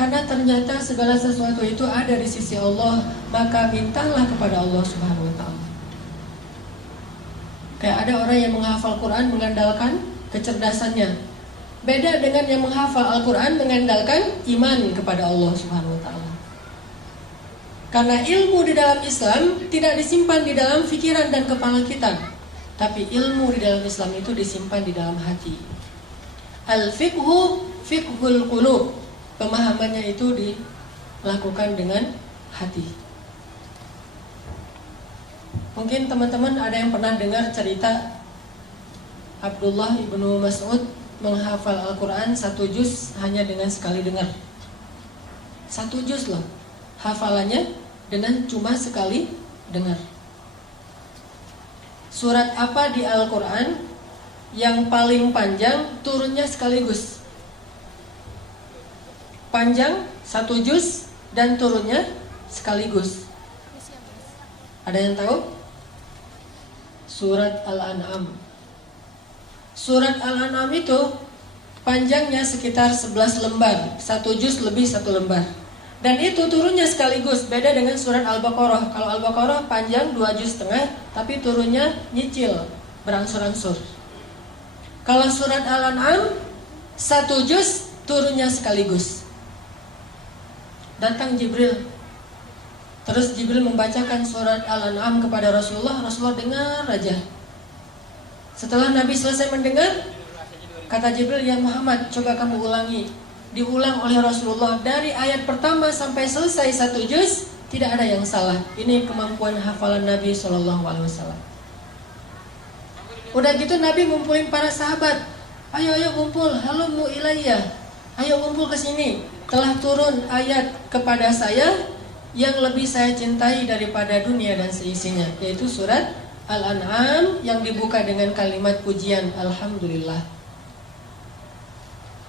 Karena ternyata segala sesuatu itu ada di sisi Allah, maka mintalah kepada Allah Subhanahu wa ta'ala. Kayak ada orang yang menghafal Quran mengandalkan kecerdasannya. Beda dengan yang menghafal Al-Quran mengandalkan iman kepada Allah Subhanahu wa ta'ala. Karena ilmu di dalam Islam tidak disimpan di dalam pikiran dan kepala kita, tapi ilmu di dalam Islam itu disimpan di dalam hati. Al-fiqhu fiqhul qulub. Pemahamannya itu dilakukan dengan hati. Mungkin teman-teman ada yang pernah dengar cerita Abdullah ibnu Mas'ud menghafal Al-Quran 1 juz hanya dengan sekali dengar. 1 juz loh hafalannya dengan cuma sekali dengar. Surat apa di Al-Quran yang paling panjang turunnya sekaligus? Panjang 1 juz dan turunnya sekaligus. Ada yang tahu? Surat Al-An'am. Surat Al-An'am itu panjangnya sekitar 11 lembar, 1 juz lebih 1 lembar. Dan itu turunnya sekaligus, beda dengan surat Al-Baqarah. Kalau Al-Baqarah panjang 2 juz setengah, tapi turunnya nyicil, berangsur-angsur. Kalau surat Al-An'am 1 juz turunnya sekaligus. Datang Jibril, terus Jibril membacakan surat Al-An'am kepada Rasulullah. Rasulullah dengar aja. Setelah Nabi selesai mendengar, kata Jibril, ya Muhammad, coba kamu ulangi. Diulang oleh Rasulullah dari ayat pertama sampai selesai 1 juz, tidak ada yang salah. Ini kemampuan hafalan Nabi SAW. Udah gitu Nabi ngumpulin para sahabat. Ayo kumpul, halumu ilayya. Ayo kumpul ke sini. Telah turun ayat kepada saya yang lebih saya cintai daripada dunia dan seisinya, yaitu surat Al-An'am yang dibuka dengan kalimat pujian Alhamdulillah.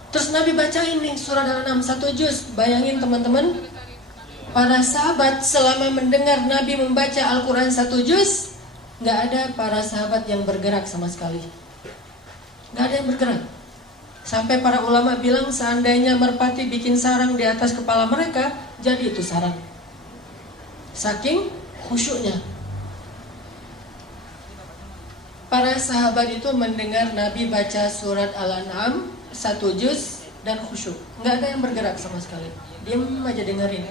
Terus Nabi bacain nih surat Al-An'am 1 juz. Bayangin teman-teman, para sahabat selama mendengar Nabi membaca Al-Quran 1 juz, gak ada para sahabat yang bergerak sama sekali. Gak ada yang bergerak. Sampai para ulama bilang seandainya merpati bikin sarang di atas kepala mereka, jadi itu sarang. Saking khusyuknya. Para sahabat itu mendengar Nabi baca surat Al-An'am 1 juz dan khusyuk. Nggak ada yang bergerak sama sekali. Diam aja dengerin.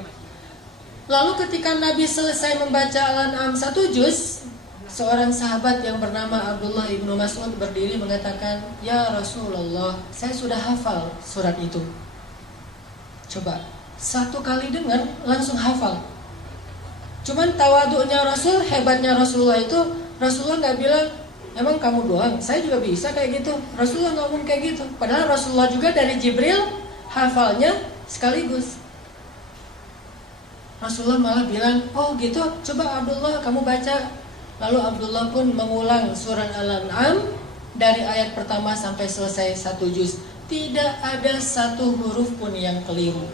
Lalu ketika Nabi selesai membaca Al-An'am 1 juz, seorang sahabat yang bernama Abdullah ibnu Mas'ud berdiri mengatakan, ya Rasulullah, saya sudah hafal surat itu. Coba, 1 kali dengar langsung hafal. Cuman tawaduknya Rasul, hebatnya Rasulullah itu, Rasulullah nggak bilang, emang kamu doang, saya juga bisa kayak gitu. Rasulullah ngomong kayak gitu. Padahal Rasulullah juga dari Jibril hafalnya sekaligus. Rasulullah malah bilang, oh gitu, coba Abdullah kamu baca. Lalu Abdullah pun mengulang surat Al-An'am dari ayat pertama sampai selesai 1 juz. Tidak ada 1 huruf pun yang keliru.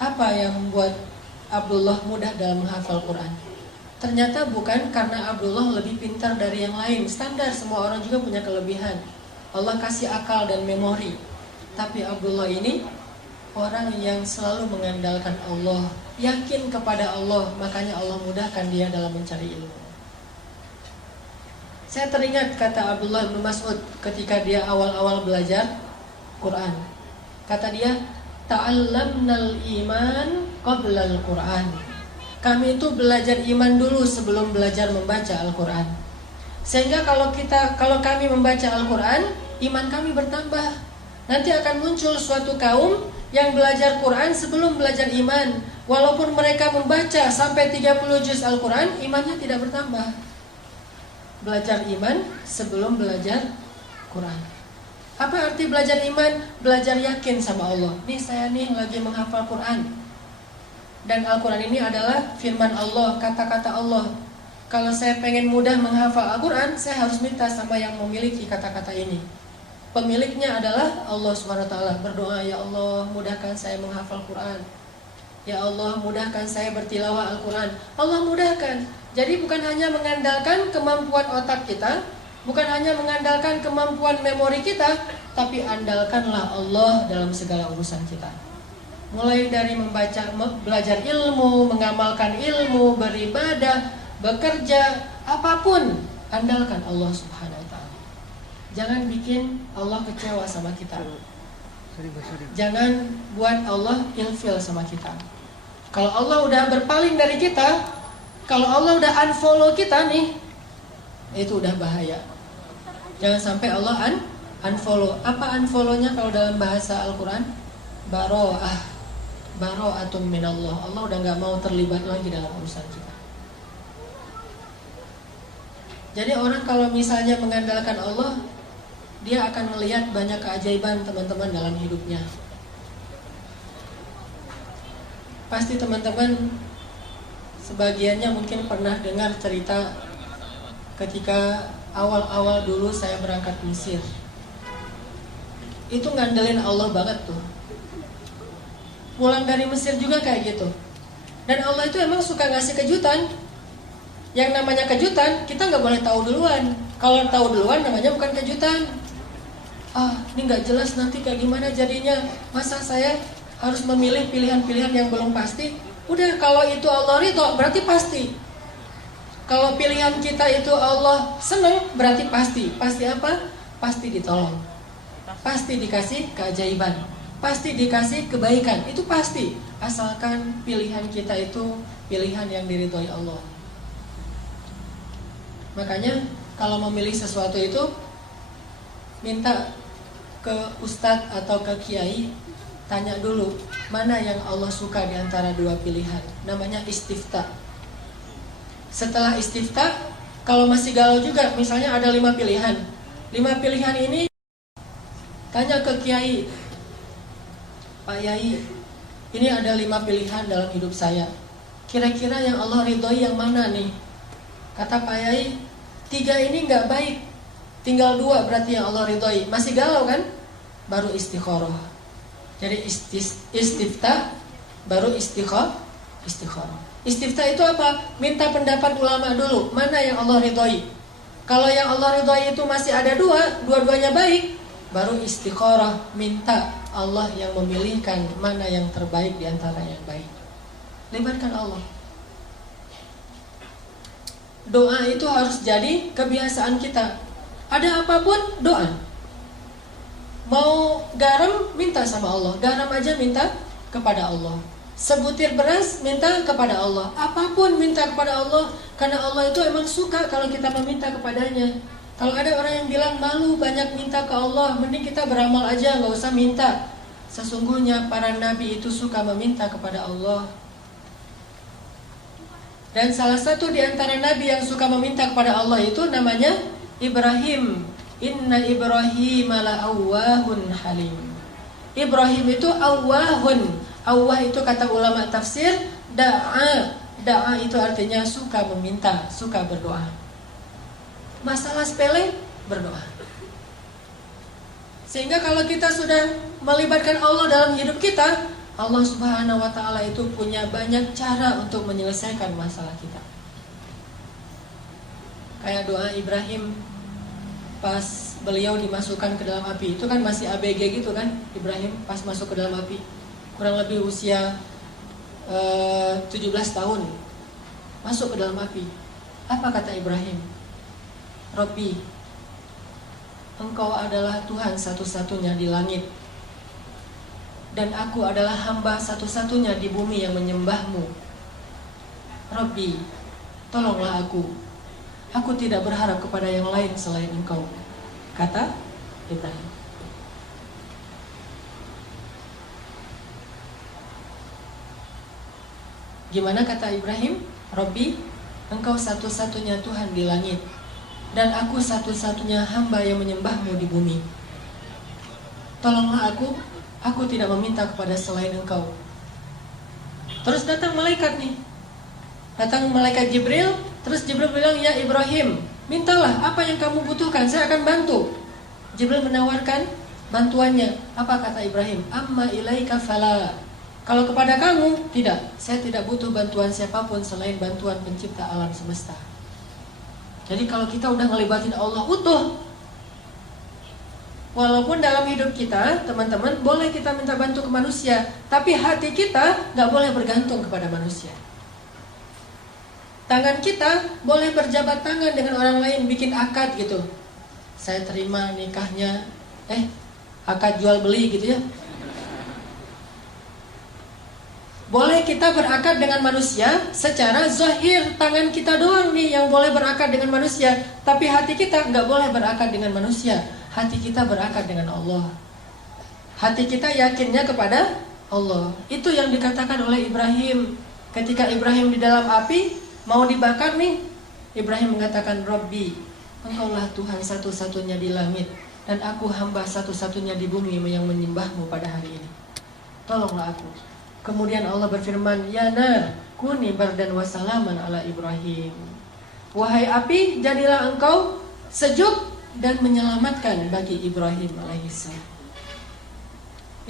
Apa yang membuat Abdullah mudah dalam menghafal Quran? Ternyata bukan karena Abdullah lebih pintar dari yang lain. Standar, semua orang juga punya kelebihan. Allah kasih akal dan memori. Tapi Abdullah ini orang yang selalu mengandalkan Allah, yakin kepada Allah, makanya Allah mudahkan dia dalam mencari ilmu. Saya teringat kata Abdullah bin Mas'ud ketika dia awal-awal belajar Quran. Kata dia, ta'allamnal iman qablal Quran. Kami itu belajar iman dulu sebelum belajar membaca Al-Quran. Sehingga kalau kami membaca Al-Quran, iman kami bertambah. Nanti akan muncul suatu kaum yang belajar Quran sebelum belajar iman. Walaupun mereka membaca sampai 30 juz Al-Quran, imannya tidak bertambah. Belajar iman sebelum belajar Quran. Apa arti belajar iman? Belajar yakin sama Allah. Nih saya nih lagi menghafal Quran. Dan Al-Quran ini adalah firman Allah, kata-kata Allah. Kalau saya pengen mudah menghafal Al-Quran, saya harus minta sama yang memiliki kata-kata ini. Pemiliknya adalah Allah SWT. Berdoa, ya Allah mudahkan saya menghafal Quran. Ya Allah mudahkan saya bertilawah Al-Quran. Allah mudahkan. Jadi bukan hanya mengandalkan kemampuan otak kita, Bukan hanya mengandalkan kemampuan memori kita, tapi andalkanlah Allah dalam segala urusan kita. Mulai dari belajar ilmu, mengamalkan ilmu, beribadah, bekerja, apapun, andalkan Allah Subhanahu wa taala. Jangan bikin Allah kecewa sama kita. Jangan buat Allah ilfil sama kita. Kalau Allah udah berpaling dari kita, kalau Allah udah unfollow kita nih, itu udah bahaya. Jangan sampai Allah unfollow. Apa unfollow-nya kalau dalam bahasa Al-Quran? Baro'atun minallah. Allah udah gak mau terlibat lagi dalam urusan kita. Jadi orang kalau misalnya mengandalkan Allah, dia akan melihat banyak keajaiban teman-teman dalam hidupnya. Pasti teman-teman sebagiannya mungkin pernah dengar cerita ketika awal-awal dulu saya berangkat Mesir. Itu ngandelin Allah banget tuh. Pulang dari Mesir juga kayak gitu. Dan Allah itu emang suka ngasih kejutan. Yang namanya kejutan kita nggak boleh tahu duluan. Kalau tahu duluan namanya bukan kejutan. Ini nggak jelas nanti kayak gimana jadinya. Masa saya harus memilih pilihan-pilihan yang belum pasti? Udah, kalau itu Allah ridho berarti pasti. Kalau pilihan kita itu Allah senang berarti pasti. Pasti apa? Pasti ditolong. Pasti dikasih keajaiban. Pasti dikasih kebaikan. Itu pasti. Asalkan pilihan kita itu pilihan yang diridhoi Allah. Makanya kalau memilih sesuatu itu minta ke ustadz atau ke kiai, tanya dulu mana yang Allah suka di antara dua pilihan. Namanya istifta. Setelah istifta, kalau masih galau juga, misalnya ada 5 pilihan. 5 pilihan ini tanya ke kiai, Pak Yai, ini ada 5 pilihan dalam hidup saya. Kira-kira yang Allah ridhoi yang mana nih? Kata Pak Yai, 3 ini nggak baik, tinggal 2 berarti yang Allah ridhoi. Masih galau kan? Baru istikharah. Jadi istifta baru istikharah. Istifta itu apa? Minta pendapat ulama dulu, mana yang Allah ridhoi. Kalau yang Allah ridhoi itu masih ada 2, dua-duanya baik, baru istikharah, minta Allah yang memilihkan mana yang terbaik di antara yang baik. Libatkan Allah. Doa itu harus jadi kebiasaan kita. Ada apapun doa. Mau garam minta sama Allah, garam aja minta kepada Allah. Sebutir beras minta kepada Allah. Apapun minta kepada Allah, karena Allah itu emang suka kalau kita meminta kepadanya. Kalau ada orang yang bilang malu banyak minta ke Allah, mending kita beramal aja, gak usah minta. Sesungguhnya para nabi itu suka meminta kepada Allah. Dan salah satu di antara nabi yang suka meminta kepada Allah itu namanya Ibrahim. Inna Ibrahim la'awwahun halim. Ibrahim itu awwahun. Awwah itu kata ulama tafsir da'a. Da'a itu artinya suka meminta, suka berdoa. Masalah sepele, berdoa. Sehingga kalau kita sudah melibatkan Allah dalam hidup kita, Allah Subhanahu wa ta'ala itu punya banyak cara untuk menyelesaikan masalah kita. Kayak doa Ibrahim pas beliau dimasukkan ke dalam api, itu kan masih ABG gitu kan, Ibrahim pas masuk ke dalam api, kurang lebih usia 17 tahun, masuk ke dalam api. Apa kata Ibrahim? Robbi, Engkau adalah Tuhan satu-satunya di langit, dan aku adalah hamba satu-satunya di bumi yang menyembahmu. Robbi, tolonglah aku. Aku tidak berharap kepada yang lain selain Engkau, kata Ibrahim. Gimana kata Ibrahim? Robbi, Engkau satu-satunya Tuhan di langit, dan aku satu-satunya hamba yang menyembahmu di bumi. Tolonglah aku tidak meminta kepada selain Engkau. Terus datang malaikat nih. Datang malaikat Jibril. Terus Jibril bilang, ya Ibrahim, mintalah apa yang kamu butuhkan, saya akan bantu. Jibril menawarkan bantuannya. Apa kata Ibrahim? Amma ilaika fala. Kalau kepada kamu, tidak. Saya tidak butuh bantuan siapapun selain bantuan pencipta alam semesta. Jadi kalau kita udah ngelibatin Allah utuh, walaupun dalam hidup kita, teman-teman, boleh kita minta bantu ke manusia, tapi hati kita gak boleh bergantung kepada manusia. Tangan kita boleh berjabat tangan dengan orang lain, bikin akad gitu. Saya terima nikahnya, akad jual beli gitu ya. Boleh kita berakad dengan manusia secara zahir, tangan kita doang nih yang boleh berakad dengan manusia, tapi hati kita gak boleh berakad dengan manusia. Hati kita berakad dengan Allah. Hati kita yakinnya kepada Allah. Itu yang dikatakan oleh Ibrahim. Ketika Ibrahim di dalam api mau dibakar nih, Ibrahim mengatakan, Rabbi, Engkaulah Tuhan satu-satunya di langit, dan aku hamba satu-satunya di bumi yang menyembahmu pada hari ini. Tolonglah aku. Kemudian Allah berfirman, Ya nar, kuni bardan wa salaman ala Ibrahim. Wahai api, jadilah engkau sejuk dan menyelamatkan bagi Ibrahim alaihissalam.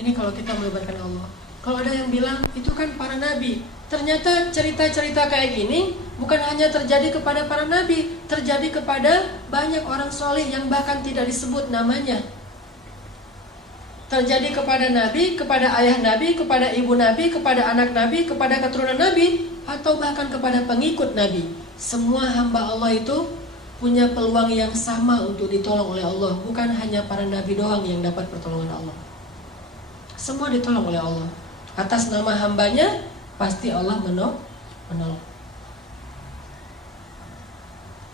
Ini kalau kita melibatkan Allah. Kalau ada yang bilang itu kan para nabi, ternyata cerita-cerita kayak gini bukan hanya terjadi kepada para nabi, terjadi kepada banyak orang soleh yang bahkan tidak disebut namanya. Terjadi kepada nabi, kepada ayah nabi, kepada ibu nabi, kepada anak nabi, kepada keturunan nabi, atau bahkan kepada pengikut nabi. Semua hamba Allah itu punya peluang yang sama untuk ditolong oleh Allah. Bukan hanya para nabi doang yang dapat pertolongan Allah. Semua ditolong oleh Allah. Atas nama hambanya pasti Allah menolong.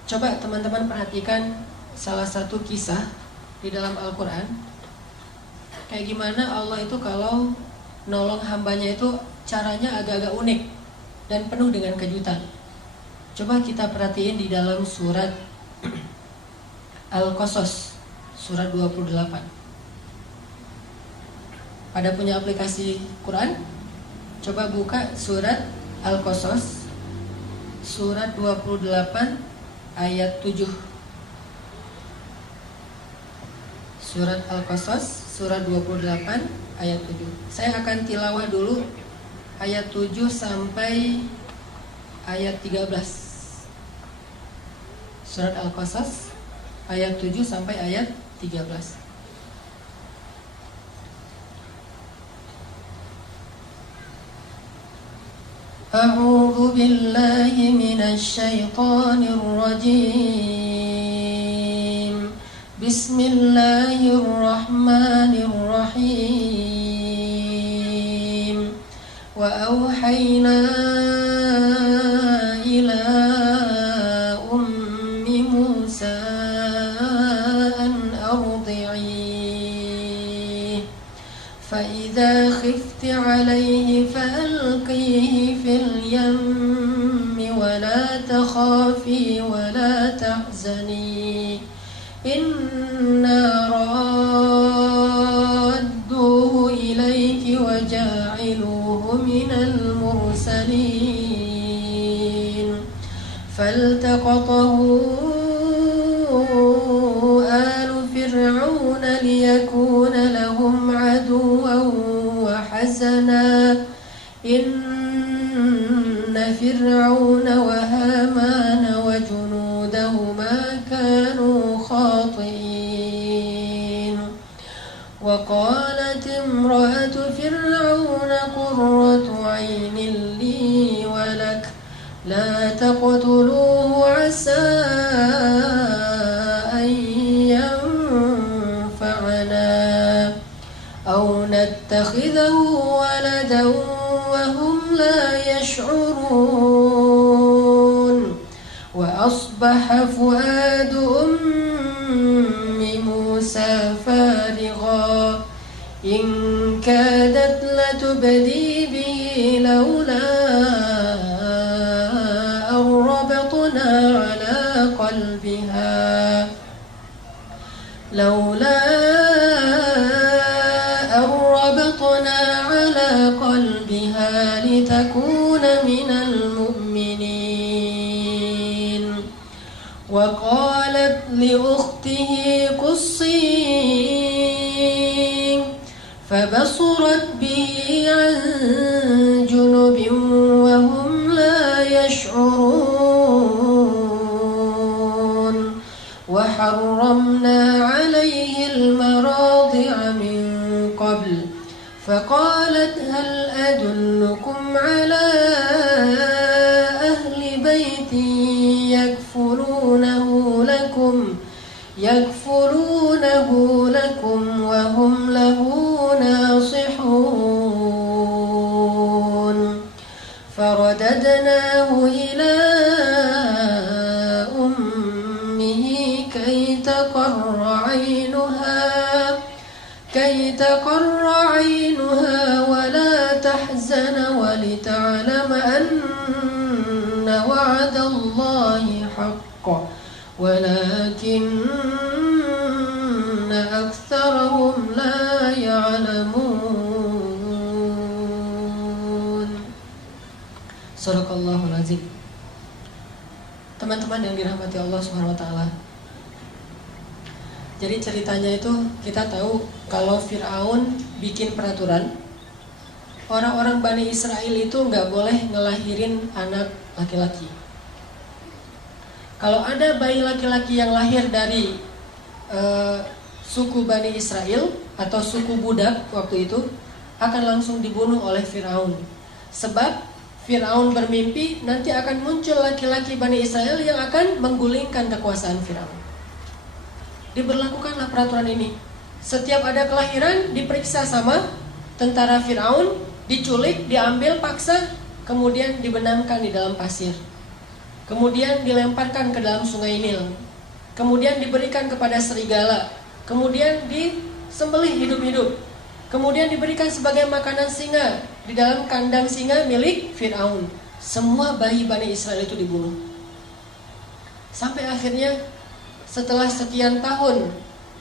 Coba teman-teman perhatikan salah satu kisah di dalam Al-Quran. Kayak gimana Allah itu kalau nolong hambanya itu caranya agak-agak unik dan penuh dengan kejutan. Coba kita perhatiin di dalam surat Al-Qasas, surat 28. Pada punya aplikasi Quran? Coba buka surat Al-Qasas, surat 28 ayat 7. Surat Al-Qasas, surat 28 ayat 7. Saya akan tilawah dulu ayat 7 sampai ayat 13. Surat Al-Qasas ayat 7 sampai ayat 13. A'udzu billahi minasy syaithanir rajim. Bismillahirrahmanirrahim. Wa auhayna ila ummi Musa an ardi'i fa idza khifti 'alayhi fa'alqihi fil yammi wa la takhafi wa la tahzani inna radduhu ilayki wa ja'iluhu minal mursalin. Faltaqatahu alu fir'auna liyakuna lahum aduwwan wa hasana inna fir'auna wa hamana wa junudahuma kanu khati'in. Wa qalat imra'atu fir'auna qurratu 'aynin li wa lak la taqtuluhu 'asa an yanfa'ana aw nattakhidahu waladan wa hum la yash'urun. Wa asbaha fuadu ummi Musa farigha in kadat latubdi bihi laula arrabatna ala qalbiha litakuna minal mu'minin. Wa qalat li ukhtihi qussih fabasurat bihi an junubin wa hum la yash'urun. حرمنا عليه المراضع من قبل فقالت هل أدلكم على أهل بيت يكفلونه لكم وهم له ناصحون فرددناه إلى أمه كي تقر عينها ولا تحزن ولتعلم أن وعد الله حق ولكن أكثرهم لا يعلمون. Sadaqallahul Azim. Teman-teman yang dirahmati Allah Subhanahu wa taala. Jadi ceritanya itu kita tahu kalau Fir'aun bikin peraturan orang-orang Bani Israel itu nggak boleh ngelahirin anak laki-laki. Kalau ada bayi laki-laki yang lahir dari suku Bani Israel atau suku budak waktu itu akan langsung dibunuh oleh Fir'aun. Sebab Fir'aun bermimpi nanti akan muncul laki-laki Bani Israel yang akan menggulingkan kekuasaan Fir'aun. Diberlakukanlah peraturan ini. Setiap ada kelahiran diperiksa sama tentara Fir'aun, diculik, diambil paksa, kemudian dibenamkan di dalam pasir. Kemudian dilemparkan ke dalam sungai Nil. Kemudian diberikan kepada serigala. Kemudian disembelih hidup-hidup. Kemudian diberikan sebagai makanan singa di dalam kandang singa milik Fir'aun. Semua bayi Bani Israel itu dibunuh. Sampai akhirnya setelah sekian tahun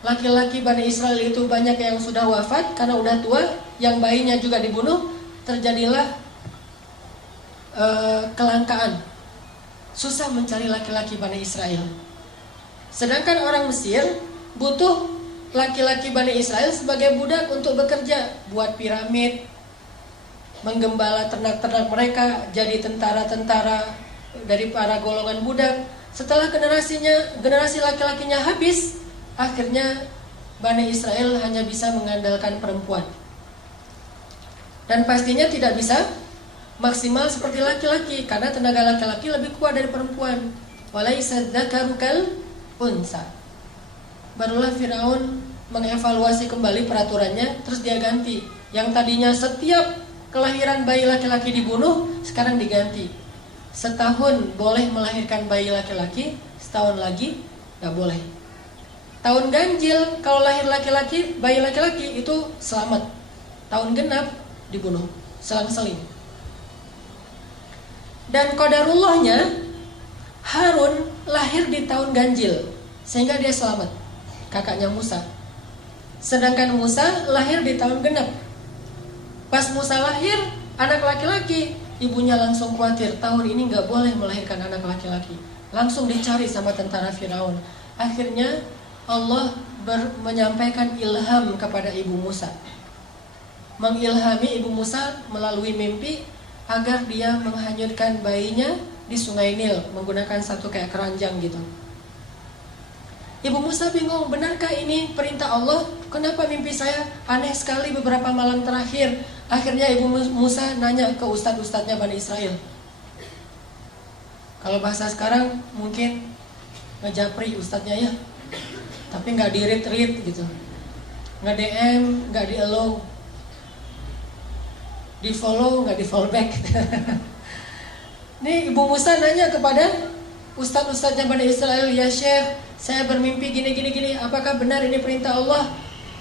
laki-laki Bani Israel itu banyak yang sudah wafat karena udah tua, yang bayinya juga dibunuh, terjadilah kelangkaan. Susah mencari laki-laki Bani Israel. Sedangkan orang Mesir butuh laki-laki Bani Israel sebagai budak untuk bekerja, buat piramid, menggembala ternak-ternak mereka, jadi tentara-tentara dari para golongan budak. Setelah generasi laki-lakinya habis, akhirnya Bani Israel hanya bisa mengandalkan perempuan. Dan pastinya tidak bisa maksimal seperti laki-laki karena tenaga laki-laki lebih kuat dari perempuan. Walaisa dzakaru kal unsa. Barulah Firaun mengevaluasi kembali peraturannya, terus dia ganti. Yang tadinya setiap kelahiran bayi laki-laki dibunuh, sekarang diganti. Setahun boleh melahirkan bayi laki-laki, setahun lagi gak boleh. Tahun ganjil kalau lahir laki-laki, bayi laki-laki itu selamat. Tahun genap dibunuh, selang-seling. Dan qadarullahnya Harun lahir di tahun ganjil, sehingga dia selamat, kakaknya Musa. Sedangkan Musa lahir di tahun genap. Pas Musa lahir, anak laki-laki, ibunya langsung khawatir, tahun ini gak boleh melahirkan anak laki-laki. Langsung dicari sama tentara Firaun. Akhirnya Allah menyampaikan ilham kepada ibu Musa, mengilhami ibu Musa melalui mimpi agar dia menghanyutkan bayinya di sungai Nil menggunakan satu kayak keranjang gitu. Ibu Musa bingung, benarkah ini perintah Allah? Kenapa mimpi saya aneh sekali beberapa malam terakhir? Akhirnya ibu Musa nanya ke ustadz-ustadznya Bani Israel. Kalau bahasa sekarang mungkin ngejapri ustadznya ya, tapi nggak di-read gitu, nggak DM, nggak di-allow, di-follow, nggak di-follow back. Nih ibu Musa nanya kepada ustadz-ustadznya Bani Israel, ya Syekh, saya bermimpi gini, apakah benar ini perintah Allah?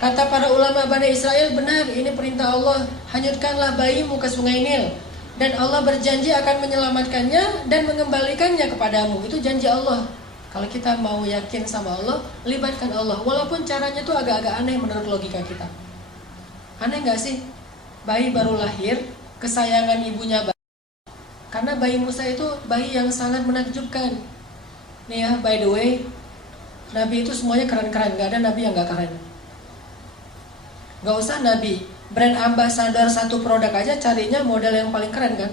Kata para ulama Bani Israel, benar, ini perintah Allah. Hanyutkanlah bayimu ke sungai Nil, dan Allah berjanji akan menyelamatkannya dan mengembalikannya kepadamu. Itu janji Allah. Kalau kita mau yakin sama Allah, libatkan Allah. Walaupun caranya tuh agak-agak aneh menurut logika kita. Aneh gak sih? Bayi baru lahir, kesayangan ibunya bayi. Karena bayi Musa itu bayi yang sangat menakjubkan. Nih ya, by the way, Nabi itu semuanya keren-keren, gak ada Nabi yang gak keren. Gak usah Nabi, brand ambassador satu produk aja carinya model yang paling keren kan.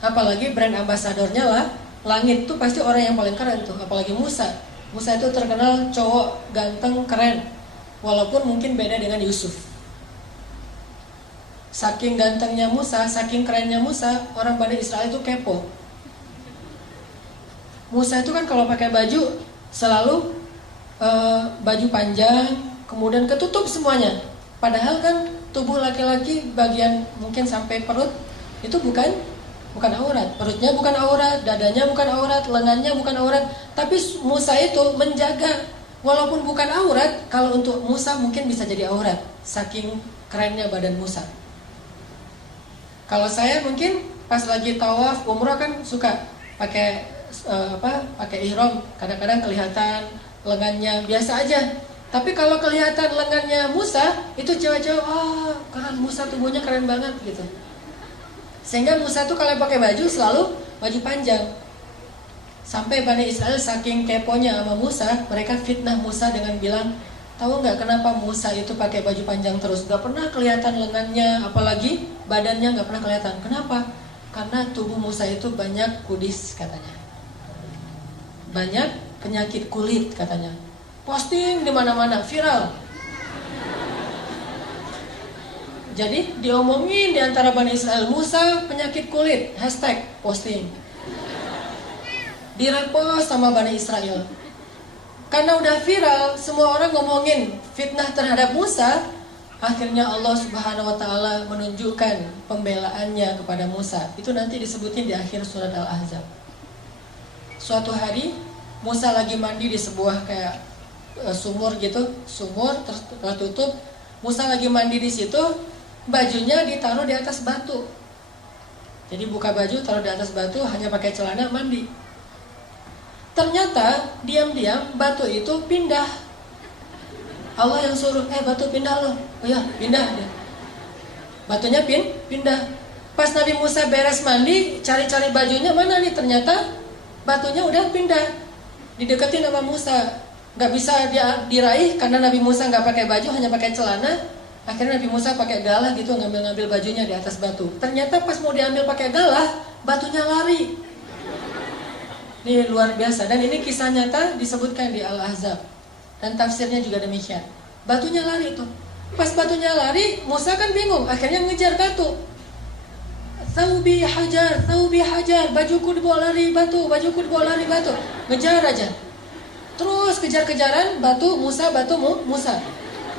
Apalagi brand ambasadornya lah langit tuh pasti orang yang paling keren tuh. Apalagi Musa, Musa itu terkenal cowok ganteng, keren. Walaupun mungkin beda dengan Yusuf. Saking gantengnya Musa, saking kerennya Musa, orang Bani Israel itu kepo. Musa itu kan kalau pakai baju selalu baju panjang, kemudian ketutup semuanya. Padahal kan tubuh laki-laki bagian mungkin sampai perut itu bukan aurat. Perutnya bukan aurat, dadanya bukan aurat, lengannya bukan aurat. Tapi Musa itu menjaga, walaupun bukan aurat, kalau untuk Musa mungkin bisa jadi aurat. Saking kerennya badan Musa. Kalau saya mungkin pas lagi tawaf umrah kan suka pakai pakai ihram, kadang-kadang kelihatan lengannya biasa aja. Tapi kalau kelihatan lengannya Musa, itu cewek-cewek, keren, Musa tubuhnya keren banget gitu. Sehingga Musa tuh kalau pakai baju selalu baju panjang. Sampai Bani Israel saking keponya sama Musa, mereka fitnah Musa dengan bilang, tahu nggak kenapa Musa itu pakai baju panjang terus? Gak pernah kelihatan lengannya, apalagi badannya gak pernah kelihatan. Kenapa? Karena tubuh Musa itu banyak kudis katanya. Banyak penyakit kulit katanya. Posting di mana-mana, viral. Jadi diomongin di antara Bani Israel, Musa penyakit kulit, hashtag posting. Direpost sama Bani Israel. Karena udah viral, semua orang ngomongin fitnah terhadap Musa. Akhirnya Allah Subhanahu wa Ta'ala menunjukkan pembelaannya kepada Musa. Itu nanti disebutin di akhir surat Al-Ahzab. Suatu hari Musa lagi mandi di sebuah kayak sumur gitu, sumur tertutup. Musa lagi mandi di situ, bajunya ditaruh di atas batu. Jadi buka baju, taruh di atas batu, hanya pakai celana mandi. Ternyata diam-diam batu itu pindah. Allah yang suruh, batu pindah loh. Oh ya, pindah dia. Batunya pindah. Pas Nabi Musa beres mandi, cari-cari bajunya mana nih? Ternyata batunya udah pindah. Dideketin sama Musa, nggak bisa dia diraih karena Nabi Musa nggak pakai baju, hanya pakai celana. Akhirnya Nabi Musa pakai galah gitu, ngambil bajunya di atas batu. Ternyata pas mau diambil pakai galah, batunya lari. Ini luar biasa, dan ini kisah nyata disebutkan di Al-Ahzab, dan tafsirnya juga demikian. Batunya lari tuh. Pas batunya lari, Musa kan bingung, akhirnya ngejar batu. Thawbi hajar, bajuku dibawa lari batu, ngejar aja. Terus kejar-kejaran, Musa.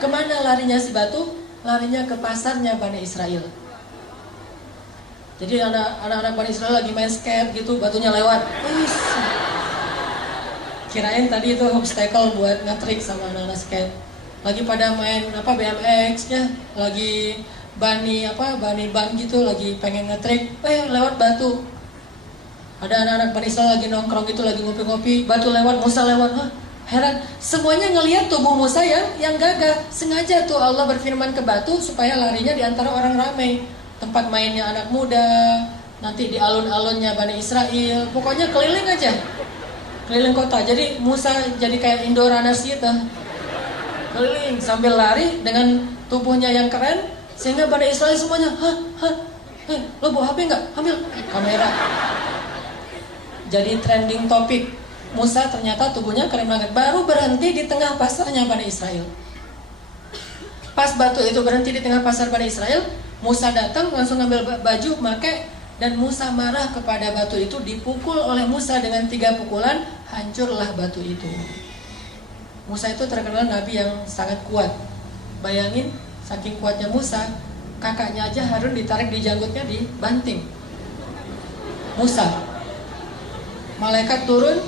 Kemana larinya si batu? Larinya ke pasarnya Bani Israel. Jadi anak-anak Bani Israel lagi main skate gitu, batunya lewat. Kirain tadi itu obstacle buat nge-trick sama anak-anak skate. Lagi pada main BMX ya, lagi Bani ban gitu, lagi pengen nge-trick, lewat batu. Ada anak-anak Bani Israel lagi nongkrong gitu, lagi ngopi-ngopi, batu lewat, Musa lewat. Heran, semuanya ngelihat tubuh Musa yang gagah. Sengaja tuh Allah berfirman ke batu supaya larinya di antara orang ramai. Tempat mainnya anak muda, nanti di alun-alunnya Bani Israel. Pokoknya keliling aja, keliling kota. Jadi Musa jadi kayak Indoranas gitu, keliling sambil lari dengan tubuhnya yang keren. Sehingga Bani Israel semuanya, lo bawa HP nggak? Ambil kamera. Jadi trending topik, Musa ternyata tubuhnya keren banget. Baru berhenti di tengah pasarnya Bani Israel. Pas batu itu berhenti di tengah pasar Bani Israel, Musa datang langsung ngambil baju, pakai, dan Musa marah kepada batu itu. Dipukul oleh Musa dengan 3 pukulan, hancurlah batu itu. Musa itu terkenal nabi yang sangat kuat. Bayangin, saking kuatnya Musa, kakaknya aja Harun ditarik di janggutnya, dibanting. Musa, malaikat turun.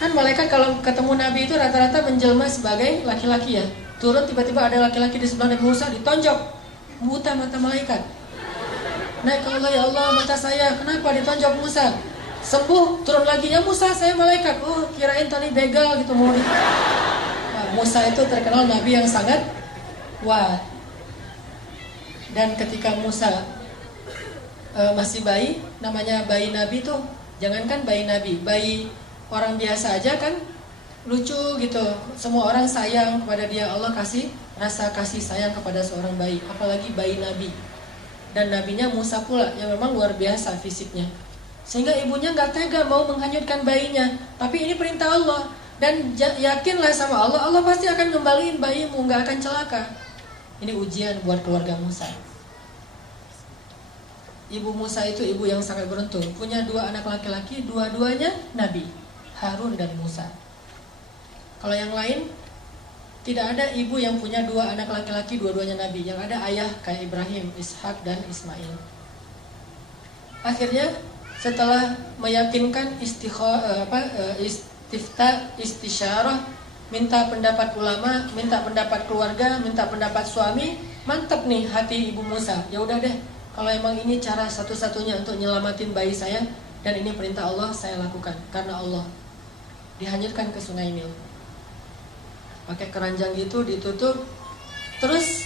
Kan malaikat kalau ketemu nabi itu rata-rata menjelma sebagai laki-laki ya. Turun tiba-tiba ada laki-laki di sebelah Nabi Musa, ditonjok. Buta mata malaikat. Naik ke Allah, ya Allah mata saya, kenapa ditonjok Musa? Sembuh, turun lagi, ya Musa saya malaikat. Oh kirain tadi begal gitu mau Musa itu terkenal nabi yang sangat kuat. Dan ketika Musa masih bayi, namanya bayi nabi tuh, jangankan bayi nabi, bayi orang biasa aja kan lucu gitu. Semua orang sayang kepada dia, Allah kasih rasa kasih sayang kepada seorang bayi, apalagi bayi nabi. Dan nabinya Musa pula yang memang luar biasa fisiknya. Sehingga ibunya gak tega mau menghanyutkan bayinya. Tapi ini perintah Allah. Dan yakinlah sama Allah, Allah pasti akan ngembaliin bayimu, nggak akan celaka. Ini ujian buat keluarga Musa. Ibu Musa itu ibu yang sangat beruntung, punya 2 anak laki-laki, dua-duanya Nabi, Harun dan Musa. Kalau yang lain, tidak ada ibu yang punya 2 anak laki-laki, dua-duanya Nabi. Yang ada ayah kayak Ibrahim, Ishak dan Ismail. Akhirnya setelah meyakinkan istisyarah, minta pendapat ulama, minta pendapat keluarga, minta pendapat suami, mantep nih hati ibu Musa. Ya udah deh, kalau emang ini cara satu-satunya untuk nyelamatin bayi saya dan ini perintah Allah, saya lakukan karena Allah. Dihanyutkan ke Sungai Nil. Pakai keranjang gitu ditutup. Terus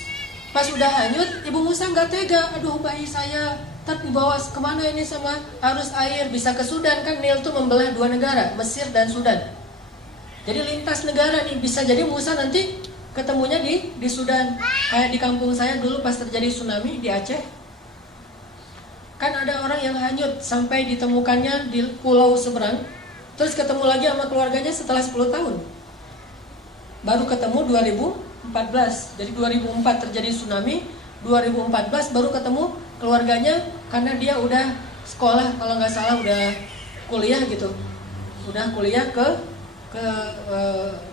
pas udah hanyut, ibu Musa nggak tega. Aduh, bayi saya tapi dibawa kemana ini sama arus air, bisa ke Sudan kan? Nil tuh membelah 2 negara, Mesir dan Sudan. Jadi lintas negara nih, bisa jadi Musa nanti ketemunya di Sudan. Kayak di kampung saya dulu pas terjadi tsunami di Aceh. Kan ada orang yang hanyut sampai ditemukannya di pulau seberang. Terus ketemu lagi sama keluarganya setelah 10 tahun. Baru ketemu 2014. Jadi 2004 terjadi tsunami, 2014 baru ketemu keluarganya karena dia udah sekolah, kalau nggak salah udah kuliah gitu. Udah kuliah ke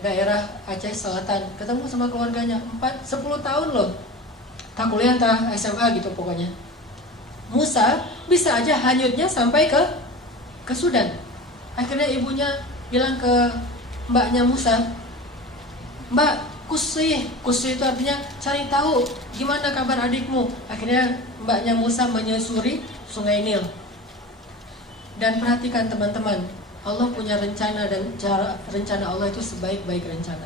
daerah Aceh Selatan, ketemu sama keluarganya 10 tahun loh, tak kuliah tak SMA gitu pokoknya. Musa bisa aja hanyutnya sampai ke Sudan. Akhirnya ibunya bilang ke mbaknya Musa, Mbak, kusih itu artinya cari tahu gimana kabar adikmu. Akhirnya mbaknya Musa menyusuri Sungai Nil. Dan perhatikan teman-teman, Allah punya rencana dan rencana Allah itu sebaik-baik rencana.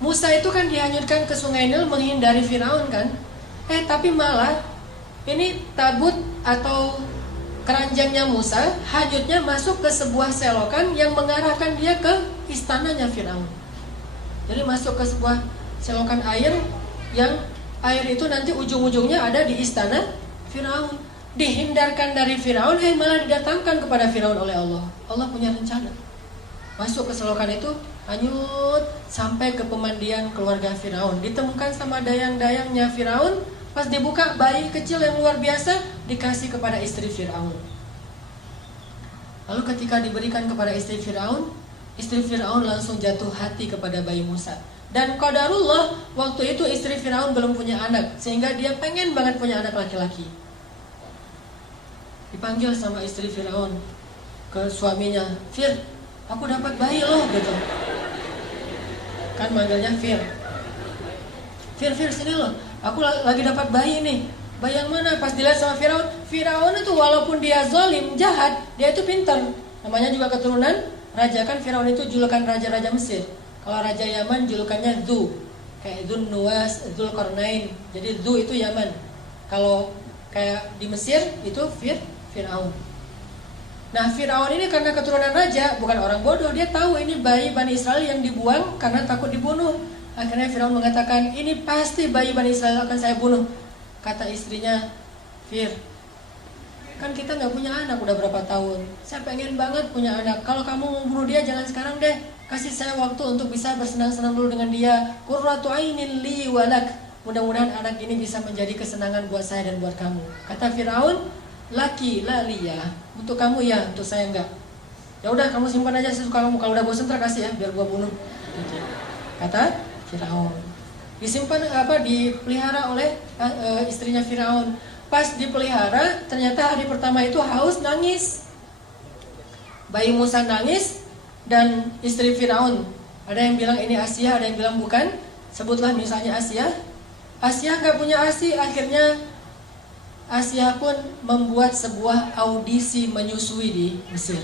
Musa itu kan dihanyutkan ke Sungai Nil menghindari Firaun kan? Tapi malah ini tabut atau keranjangnya Musa hanyutnya masuk ke sebuah selokan yang mengarahkan dia ke istananya Firaun. Jadi masuk ke sebuah selokan air yang air itu nanti ujung-ujungnya ada di istana Firaun. Dihindarkan dari Firaun, malah didatangkan kepada Firaun oleh Allah. Allah punya rencana. Masuk ke selokan itu, hanyut sampai ke pemandian keluarga Firaun. Ditemukan sama dayang-dayangnya Firaun. Pas dibuka, bayi kecil yang luar biasa dikasih kepada istri Firaun. Lalu ketika diberikan kepada istri Firaun langsung jatuh hati kepada bayi Musa. Dan qadarullah, waktu itu istri Firaun belum punya anak, sehingga dia pengen banget punya anak laki-laki. Dipanggil sama istri Firaun ke suaminya, Fir, aku dapat bayi loh gitu. Kan manggilnya Fir, sini loh, aku lagi dapat bayi nih. Bayi yang mana? Pas dilihat sama Firaun itu walaupun dia zalim, jahat, dia itu pintar. Namanya juga keturunan raja, kan Firaun itu julukan raja-raja Mesir. Kalau raja Yaman julukannya Dhu, kayak Dzun Nuwas, Dzulqarnain. Jadi Dhu itu Yaman. Kalau kayak di Mesir itu Firaun. Nah, Firaun ini karena keturunan raja, bukan orang bodoh, dia tahu ini bayi Bani Israel yang dibuang karena takut dibunuh. Akhirnya Firaun mengatakan, ini pasti bayi Bani Israel akan saya bunuh. Kata istrinya, Fir, kan kita nggak punya anak udah berapa tahun. Saya pengen banget punya anak. Kalau kamu mau bunuh dia jangan sekarang deh. Kasih saya waktu untuk bisa bersenang-senang dulu dengan dia. Qurratu ainin li walak. Mudah-mudahan anak ini bisa menjadi kesenangan buat saya dan buat kamu. Kata Firaun, laki la liya. Untuk kamu ya, untuk saya enggak. Ya udah kamu simpan aja sesuka kamu. Kalau udah bosan kasih ya, biar gua bunuh. Gitu. Kata Firaun. Disimpan dipelihara oleh istrinya Firaun. Pas dipelihara, ternyata hari pertama itu haus, nangis. Bayi Musa nangis dan istri Firaun. Ada yang bilang ini Asia, ada yang bilang bukan. Sebutlah misalnya Asia. Asia nggak punya ASI, akhirnya Asia pun membuat sebuah audisi menyusui di Mesir.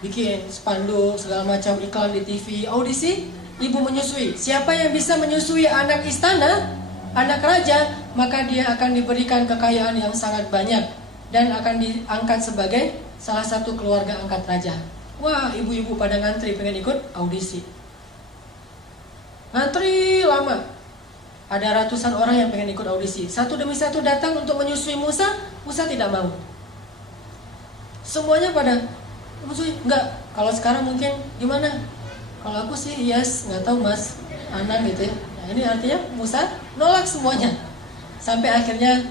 Bikin spanduk segala macam iklan di TV, audisi ibu menyusui. Siapa yang bisa menyusui anak istana, anak raja, maka dia akan diberikan kekayaan yang sangat banyak dan akan diangkat sebagai salah satu keluarga angkat raja. Wah, ibu-ibu pada ngantri pengen ikut audisi. Ngantri lama. Ada ratusan orang yang pengen ikut audisi. Satu demi satu datang untuk menyusui Musa. Musa tidak mau. Semuanya pada, Maksudnya enggak. Kalau sekarang mungkin gimana? Kalau aku sih yes, nggak tahu mas, anak gitu ya. Nah, ini artinya Musa nolak semuanya. Sampai akhirnya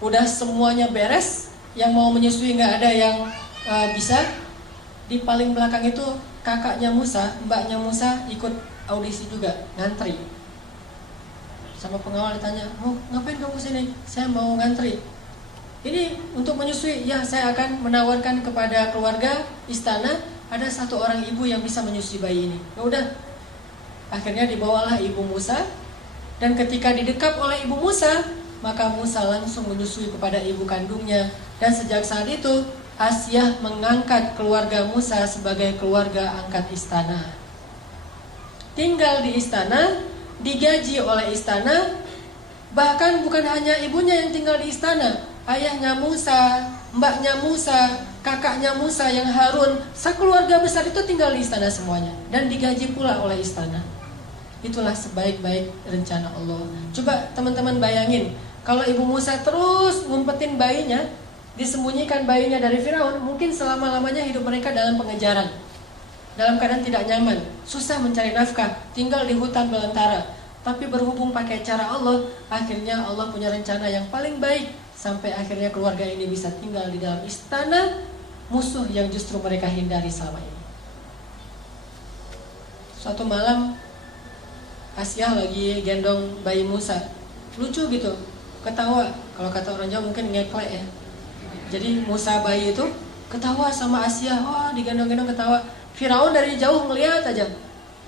udah semuanya beres, yang mau menyusui nggak ada yang bisa. Di paling belakang itu kakaknya Musa, mbaknya Musa ikut audisi juga, ngantri. Sama pengawal ditanya, mau ngapain kamu sini? Saya mau ngantri. Ini untuk menyusui, ya saya akan menawarkan kepada keluarga istana, ada satu orang ibu yang bisa menyusui bayi ini. Ya udah, akhirnya dibawalah ibu Musa, dan ketika didekap oleh ibu Musa, maka Musa langsung menyusui kepada ibu kandungnya. Dan sejak saat itu Asyah mengangkat keluarga Musa sebagai keluarga angkat istana. Tinggal di istana, digaji oleh istana. Bahkan bukan hanya ibunya yang tinggal di istana, ayahnya Musa, mbaknya Musa, kakaknya Musa yang Harun, sekeluarga besar itu tinggal di istana semuanya. Dan digaji pula oleh istana. Itulah sebaik-baik rencana Allah. Coba teman-teman bayangin, kalau ibu Musa terus ngumpetin bayinya, disembunyikan bayinya dari Firaun, mungkin selama-lamanya hidup mereka dalam pengejaran, dalam keadaan tidak nyaman, susah mencari nafkah, tinggal di hutan belantara. Tapi berhubung pakai cara Allah, akhirnya Allah punya rencana yang paling baik, sampai akhirnya keluarga ini bisa tinggal di dalam istana musuh yang justru mereka hindari selama ini. Suatu malam Asyah lagi gendong bayi Musa, lucu gitu, ketawa. Kalau kata orang Jawa mungkin ngeklek ya. Jadi Musa bayi itu ketawa sama Asyah, wah digendong-gendong ketawa. Firaun dari jauh ngeliat aja.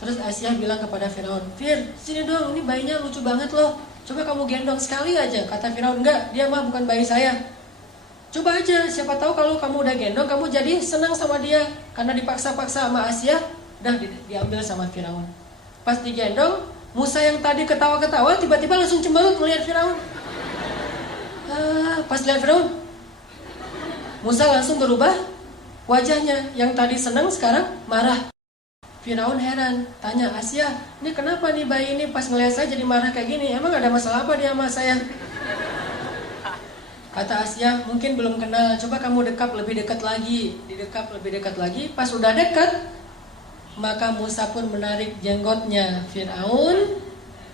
Terus Asyah bilang kepada Firaun, Fir, sini dong, ini bayinya lucu banget loh. Coba kamu gendong sekali aja. Kata Firaun, enggak, dia mah bukan bayi saya. Coba aja, siapa tahu kalau kamu udah gendong, kamu jadi senang sama dia. Karena dipaksa-paksa sama Asyah, udah diambil sama Firaun. Pas digendong, Musa yang tadi ketawa-ketawa tiba-tiba langsung cemberut melihat Firaun. Pas lihat Firaun, Musa langsung berubah wajahnya, yang tadi senang sekarang marah. Firaun heran, tanya Asyah, ini kenapa nih bayi ini pas ngeliat saya jadi marah kayak gini? Emang ada masalah apa dia sama saya? Kata Asyah, mungkin belum kenal, coba kamu dekap lebih dekat lagi. Didekap lebih dekat lagi, pas udah dekat, maka Musa pun menarik jenggotnya Firaun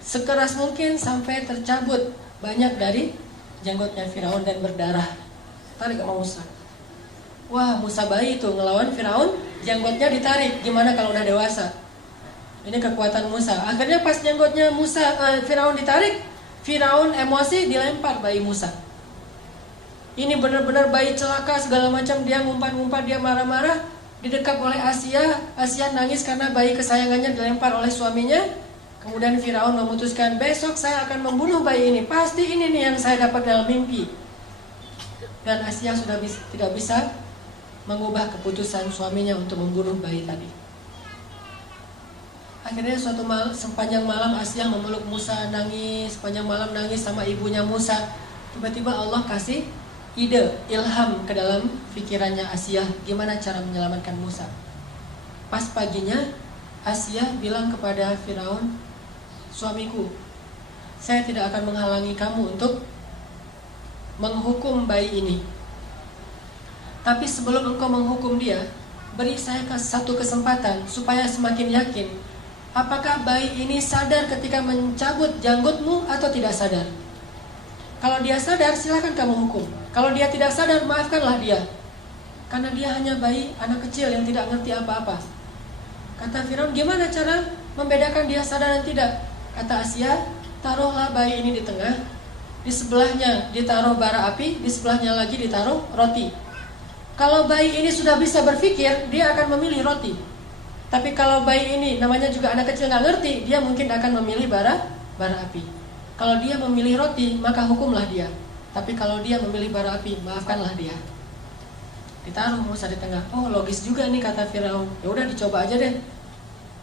sekeras mungkin sampai tercabut banyak dari jenggotnya Firaun dan berdarah. Tarik sama Musa. Wah, Musa bayi itu ngelawan Firaun, jenggotnya ditarik. Gimana kalau udah dewasa? Ini kekuatan Musa. Akhirnya pas jenggotnya Firaun ditarik, Firaun emosi dilempar bayi Musa. Ini benar-benar bayi celaka segala macam, dia ngumpat-ngumpat, dia marah-marah, didekap oleh Asyah. Asyah nangis karena bayi kesayangannya dilempar oleh suaminya. Kemudian Firaun memutuskan, besok saya akan membunuh bayi ini. Pasti ini nih yang saya dapat dalam mimpi. Dan Asyah sudah tidak bisa mengubah keputusan suaminya untuk membunuh bayi tadi. Akhirnya suatu malam, sepanjang malam Asyah memeluk Musa, nangis, sepanjang malam nangis sama ibunya Musa. Tiba-tiba Allah kasih ide, ilham ke dalam pikirannya Asyah, gimana cara menyelamatkan Musa. Pas paginya Asyah bilang kepada Firaun, suamiku, saya tidak akan menghalangi kamu untuk menghukum bayi ini. Tapi sebelum engkau menghukum dia, beri saya satu kesempatan supaya semakin yakin, apakah bayi ini sadar ketika mencabut janggutmu atau tidak sadar. Kalau dia sadar, silakan kamu hukum. Kalau dia tidak sadar, maafkanlah dia. Karena dia hanya bayi, anak kecil yang tidak ngerti apa-apa. Kata Firaun, gimana cara membedakan dia sadar dan tidak? Kata Asyah, taruhlah bayi ini di tengah, di sebelahnya ditaruh bara api, di sebelahnya lagi ditaruh roti. Kalau bayi ini sudah bisa berpikir, dia akan memilih roti. Tapi kalau bayi ini namanya juga anak kecil nggak ngerti, dia mungkin akan memilih bara api. Kalau dia memilih roti, maka hukumlah dia. Tapi kalau dia memilih bara api, maafkanlah dia. Ditaruh Musa di tengah. Oh, logis juga nih kata Firaun. Ya udah dicoba aja deh.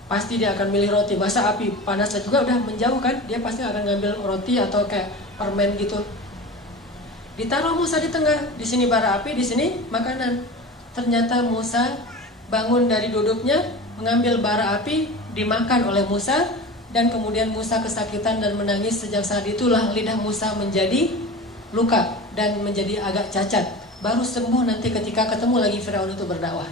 Pasti dia akan milih roti. Masa api panasnya juga udah menjauh kan? Dia pasti akan ngambil roti atau kayak permen gitu. Ditaruh Musa di tengah, di sini bara api, di sini makanan. Ternyata Musa bangun dari duduknya, mengambil bara api, dimakan oleh Musa, dan kemudian Musa kesakitan dan menangis. Sejak saat itulah lidah Musa menjadi luka dan menjadi agak cacat. baru sembuh nanti ketika ketemu lagi Firaun itu berdakwah.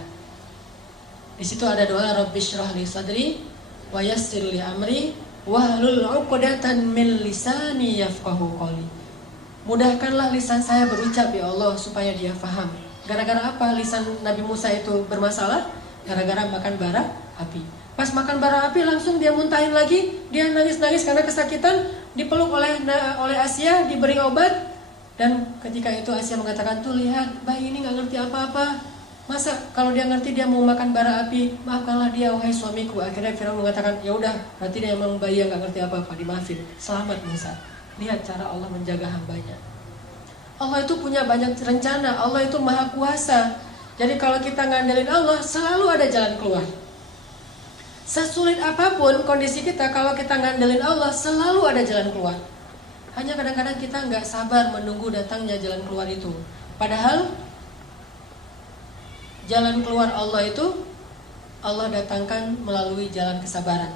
Di situ ada doa Rabbi shrah li sadri wa yassir li amri wahlul 'uqdatan min lisani yafqahu qawli. Mudahkanlah lisan saya berucap ya Allah supaya dia faham. Gara-gara apa lisan Nabi Musa itu bermasalah? Gara-gara makan bara api. Pas makan bara api langsung dia muntahin lagi, dia nangis-nangis karena kesakitan, dipeluk oleh Asia, diberi obat. Dan ketika itu Asia mengatakan, tuh lihat bayi ini gak ngerti apa-apa. Masa kalau dia ngerti dia mau makan bara api, maafkanlah dia wahai suamiku. Akhirnya Firaun mengatakan, ya udah berarti dia emang bayi yang gak ngerti apa-apa, dimaafin. Selamat Musa. Lihat cara Allah menjaga hambanya. Allah itu punya banyak rencana, Allah itu maha kuasa. Jadi kalau kita ngandelin Allah, selalu ada jalan keluar. Sesulit apapun kondisi kita, kalau kita ngandelin Allah, selalu ada jalan keluar. Hanya kadang-kadang kita nggak sabar menunggu datangnya jalan keluar itu. Padahal jalan keluar Allah itu Allah datangkan melalui jalan kesabaran.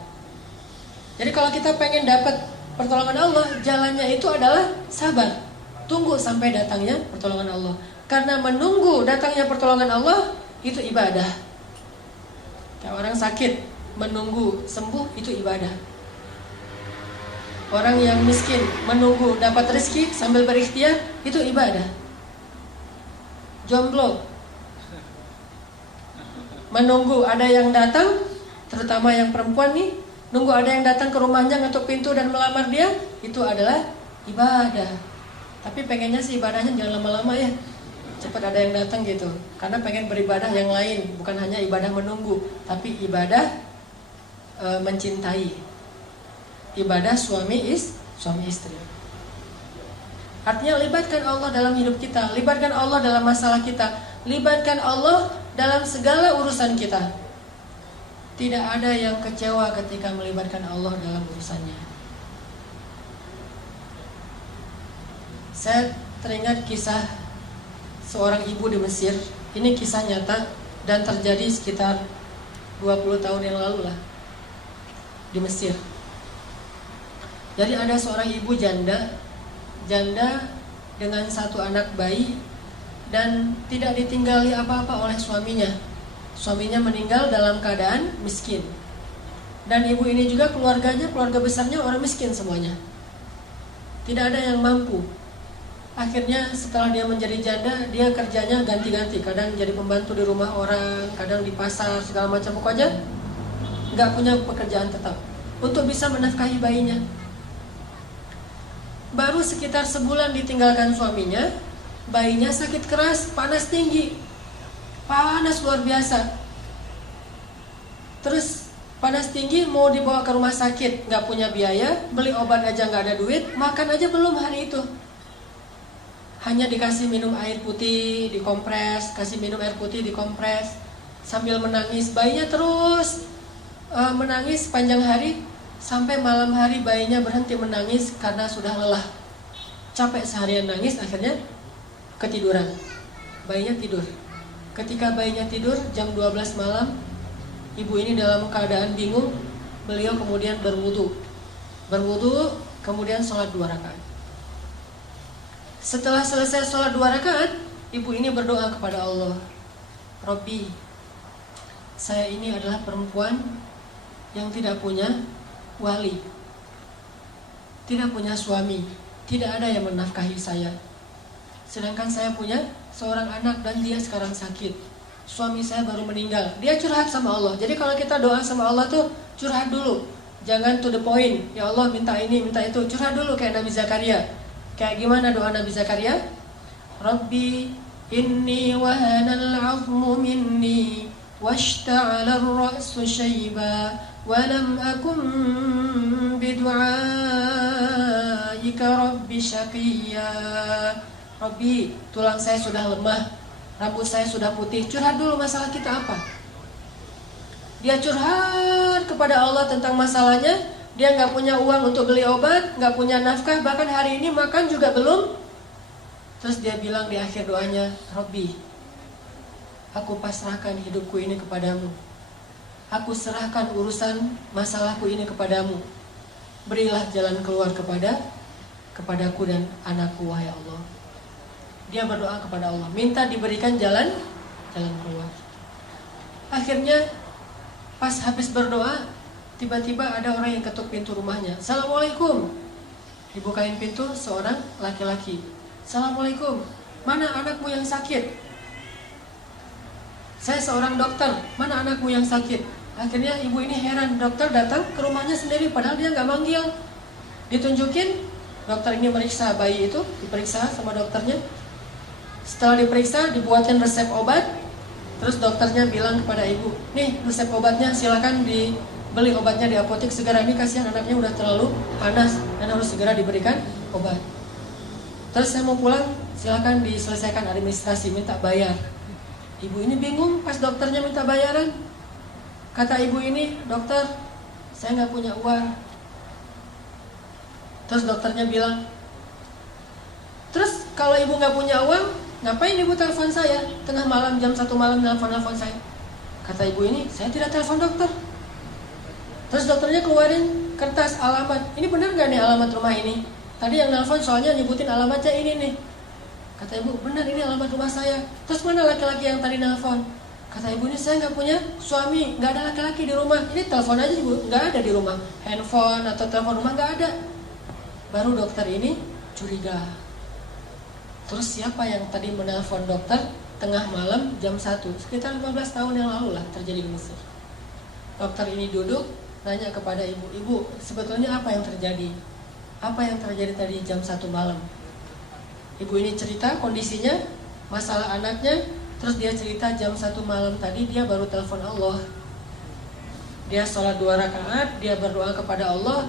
Jadi kalau kita pengen dapat pertolongan Allah, jalannya itu adalah sabar. Tunggu sampai datangnya pertolongan Allah. Karena menunggu datangnya pertolongan Allah itu ibadah. Kayak orang sakit, menunggu sembuh itu ibadah. Orang yang miskin menunggu dapat rezeki sambil berikhtiar itu ibadah. Jomblo menunggu ada yang datang, terutama yang perempuan nih, nunggu ada yang datang ke rumahnya ngetuk pintu dan melamar dia, itu adalah ibadah. Tapi pengennya sih ibadahnya jangan lama-lama ya, cepat ada yang datang gitu. Karena pengen beribadah yang lain, bukan hanya ibadah menunggu, tapi ibadah mencintai. Ibadah suami istri. Artinya libatkan Allah dalam hidup kita, libatkan Allah dalam masalah kita, libatkan Allah dalam segala urusan kita. Tidak ada yang kecewa ketika melibatkan Allah dalam urusannya. Saya teringat kisah seorang ibu di Mesir. Ini kisah nyata dan terjadi sekitar 20 tahun yang lalu lah di Mesir. Jadi ada seorang ibu janda dengan satu anak bayi dan tidak ditinggali apa-apa oleh suaminya. Suaminya meninggal dalam keadaan miskin. Dan ibu ini juga keluarga besarnya orang miskin semuanya. Tidak ada yang mampu. Akhirnya setelah dia menjadi janda, dia kerjanya ganti-ganti. Kadang jadi pembantu di rumah orang, kadang di pasar, segala macam. Pokoknya gak punya pekerjaan tetap untuk bisa menafkahi bayinya. Baru sekitar sebulan ditinggalkan suaminya, bayinya sakit keras, panas tinggi, panas luar biasa. Terus panas tinggi mau dibawa ke rumah sakit, gak punya biaya, beli obat aja gak ada duit, makan aja belum hari itu. Hanya dikasih minum air putih, dikompres, kasih minum air putih, dikompres, sambil menangis. Bayinya terus menangis panjang hari. Sampai malam hari bayinya berhenti menangis karena sudah lelah. Capek seharian nangis, akhirnya ketiduran. Bayinya tidur. Ketika bayinya tidur jam 12 malam, ibu ini dalam keadaan bingung. Beliau kemudian berwudu, kemudian sholat 2 rakaat. Setelah selesai sholat 2 rakaat, ibu ini berdoa kepada Allah, Robbi, saya ini adalah perempuan yang tidak punya wali, tidak punya suami, tidak ada yang menafkahi saya. Sedangkan saya punya seorang anak dan dia sekarang sakit. Suami saya baru meninggal. Dia curhat sama Allah. Jadi kalau kita doa sama Allah tuh curhat dulu, jangan to the point. Ya Allah minta ini, minta itu. Curhat dulu kayak Nabi Zakaria. Kayak gimana doa Nabi Zakaria? Rabbi inni wahanal 'azmu minni washta'ala ar-ra'su shayba walam akum bidu'aika rabbi syaqiyya. Rabbi, tulang saya sudah lemah, rambut saya sudah putih. Curhat dulu masalah kita apa. Dia curhat kepada Allah tentang masalahnya. Dia gak punya uang untuk beli obat, gak punya nafkah, bahkan hari ini makan juga belum. Terus dia bilang di akhir doanya, Rabbi, aku pasrahkan hidupku ini kepadamu. Aku serahkan urusan masalahku ini kepadamu. Berilah jalan keluar kepadaku dan anakku, wahai Allah. Dia berdoa kepada Allah, minta diberikan jalan keluar. Akhirnya pas habis berdoa, tiba-tiba ada orang yang ketuk pintu rumahnya. Assalamualaikum. Dibukain pintu seorang laki-laki. Assalamualaikum. Mana anakmu yang sakit? Saya seorang dokter. Mana anakmu yang sakit? Akhirnya ibu ini heran. Dokter datang ke rumahnya sendiri, padahal dia nggak manggil. Ditunjukin, dokter ini meriksa bayi itu, diperiksa sama dokternya. Setelah diperiksa, dibuatin resep obat. Terus dokternya bilang kepada ibu, nih resep obatnya, silakan dibeli obatnya di apotek segera. Ini kasihan anaknya udah terlalu panas dan harus segera diberikan obat. Terus saya mau pulang, silakan diselesaikan administrasi, minta bayar. Ibu ini bingung pas dokternya minta bayaran. Kata ibu ini, dokter, saya nggak punya uang. Terus dokternya bilang, terus kalau ibu nggak punya uang, ngapain ibu telepon saya? Tengah malam, jam 1 malam nelfon saya. Kata ibu ini, saya tidak telepon dokter. Terus dokternya keluarin kertas alamat. Ini benar nggak nih alamat rumah ini? Tadi yang nelfon soalnya nyebutin alamatnya ini nih. Kata ibu, benar ini alamat rumah saya. Terus mana laki-laki yang tadi nelfon? Kata ibu ini, saya nggak punya suami, nggak ada laki-laki di rumah. Ini telepon aja ibu, nggak ada di rumah. Handphone atau telepon rumah nggak ada. Baru dokter ini curiga. Terus siapa yang tadi menelpon dokter tengah malam jam 1? Sekitar 15 tahun yang lalu lah terjadi di Mesir. Dokter ini duduk, nanya kepada ibu, ibu sebetulnya apa yang terjadi? Apa yang terjadi tadi jam 1 malam? Ibu ini cerita kondisinya, masalah anaknya. Terus dia cerita jam 1 malam tadi dia baru telepon Allah. Dia sholat 2 rakaat, dia berdoa kepada Allah.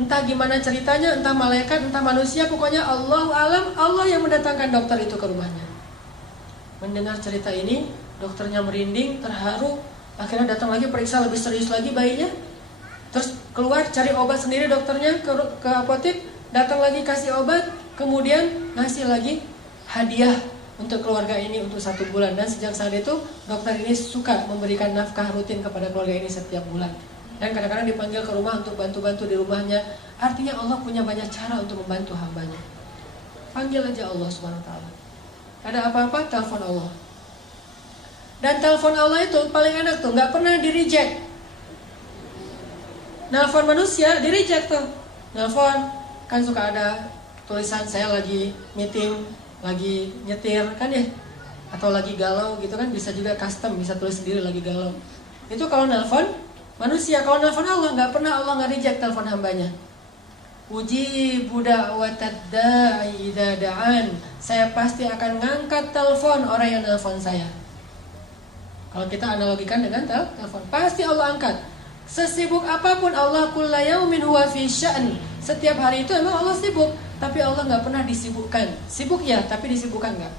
Entah gimana ceritanya, entah malaikat, entah manusia, pokoknya Allah alam, Allah yang mendatangkan dokter itu ke rumahnya. Mendengar cerita ini, dokternya merinding, terharu. Akhirnya datang lagi periksa lebih serius lagi bayinya. Terus keluar cari obat sendiri dokternya ke apotek, datang lagi kasih obat, kemudian ngasih lagi hadiah untuk keluarga ini untuk 1 bulan. Dan sejak saat itu dokter ini suka memberikan nafkah rutin kepada keluarga ini setiap bulan. Dan kadang-kadang dipanggil ke rumah untuk bantu-bantu di rumahnya. Artinya Allah punya banyak cara untuk membantu hambanya. Panggil aja Allah SWT. Ada apa-apa, telepon Allah. Dan telepon Allah itu paling enak tuh, gak pernah di-reject. Nelfon manusia, di-reject tuh. Nelfon, kan suka ada tulisan saya lagi meeting, lagi nyetir, kan ya? Atau lagi galau gitu kan, bisa juga custom, bisa tulis sendiri lagi galau. Itu kalau nelfon manusia. Kalau nelfon Allah, nggak pernah Allah nggak reject telepon hambanya. Ujibu da'watad da'i idza da'an. Saya pasti akan ngangkat telepon orang yang nelfon saya. Kalau kita analogikan dengan telepon, pasti Allah angkat. Sesibuk apapun Allah, kulla yaumin huwa fi sya'n. Setiap hari itu emang Allah sibuk, tapi Allah nggak pernah disibukkan. Sibuk ya, tapi disibukkan nggak.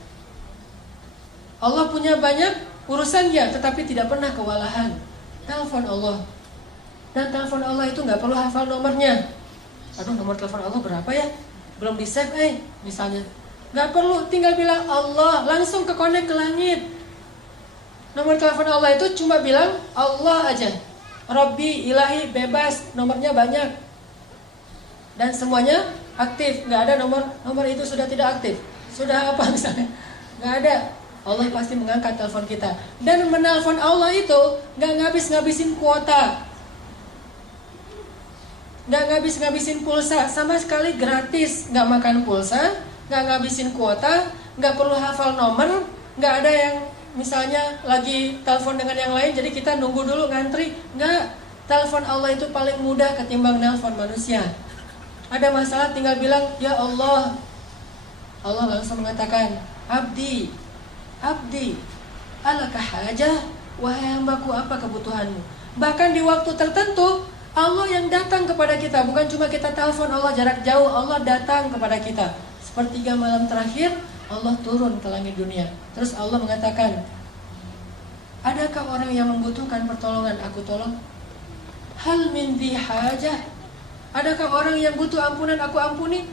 Allah punya banyak urusan ya, tetapi tidak pernah kewalahan. Telepon Allah. Dan telepon Allah itu nggak perlu hafal nomornya. Aduh, nomor telepon Allah berapa ya? Belum di save misalnya. Nggak perlu, tinggal bilang Allah, langsung ke connect ke langit. Nomor telepon Allah itu cuma bilang Allah aja. Rabbi, ilahi, bebas, nomornya banyak. Dan semuanya aktif, nggak ada nomor itu sudah tidak aktif. Sudah apa misalnya? Nggak ada. Allah pasti mengangkat telepon kita. Dan menelpon Allah itu nggak ngabis-ngabisin kuota, nggak ngabis-ngabisin pulsa, sama sekali gratis. Nggak makan pulsa, nggak ngabisin kuota, nggak perlu hafal nomor, nggak ada yang misalnya lagi telepon dengan yang lain jadi kita nunggu dulu ngantri. Nggak. Telepon Allah itu paling mudah ketimbang nelpon manusia. Ada masalah tinggal bilang ya Allah. Allah langsung mengatakan abdi alaka hajah, wahai hambaku, apa kebutuhanmu. Bahkan di waktu tertentu Allah yang datang kepada kita. Bukan cuma kita telepon Allah jarak jauh, Allah datang kepada kita. Sepertiga malam terakhir Allah turun ke langit dunia. Terus Allah mengatakan, adakah orang yang membutuhkan pertolongan, aku tolong. Hal min dhi hajah. Adakah orang yang butuh ampunan, aku ampuni.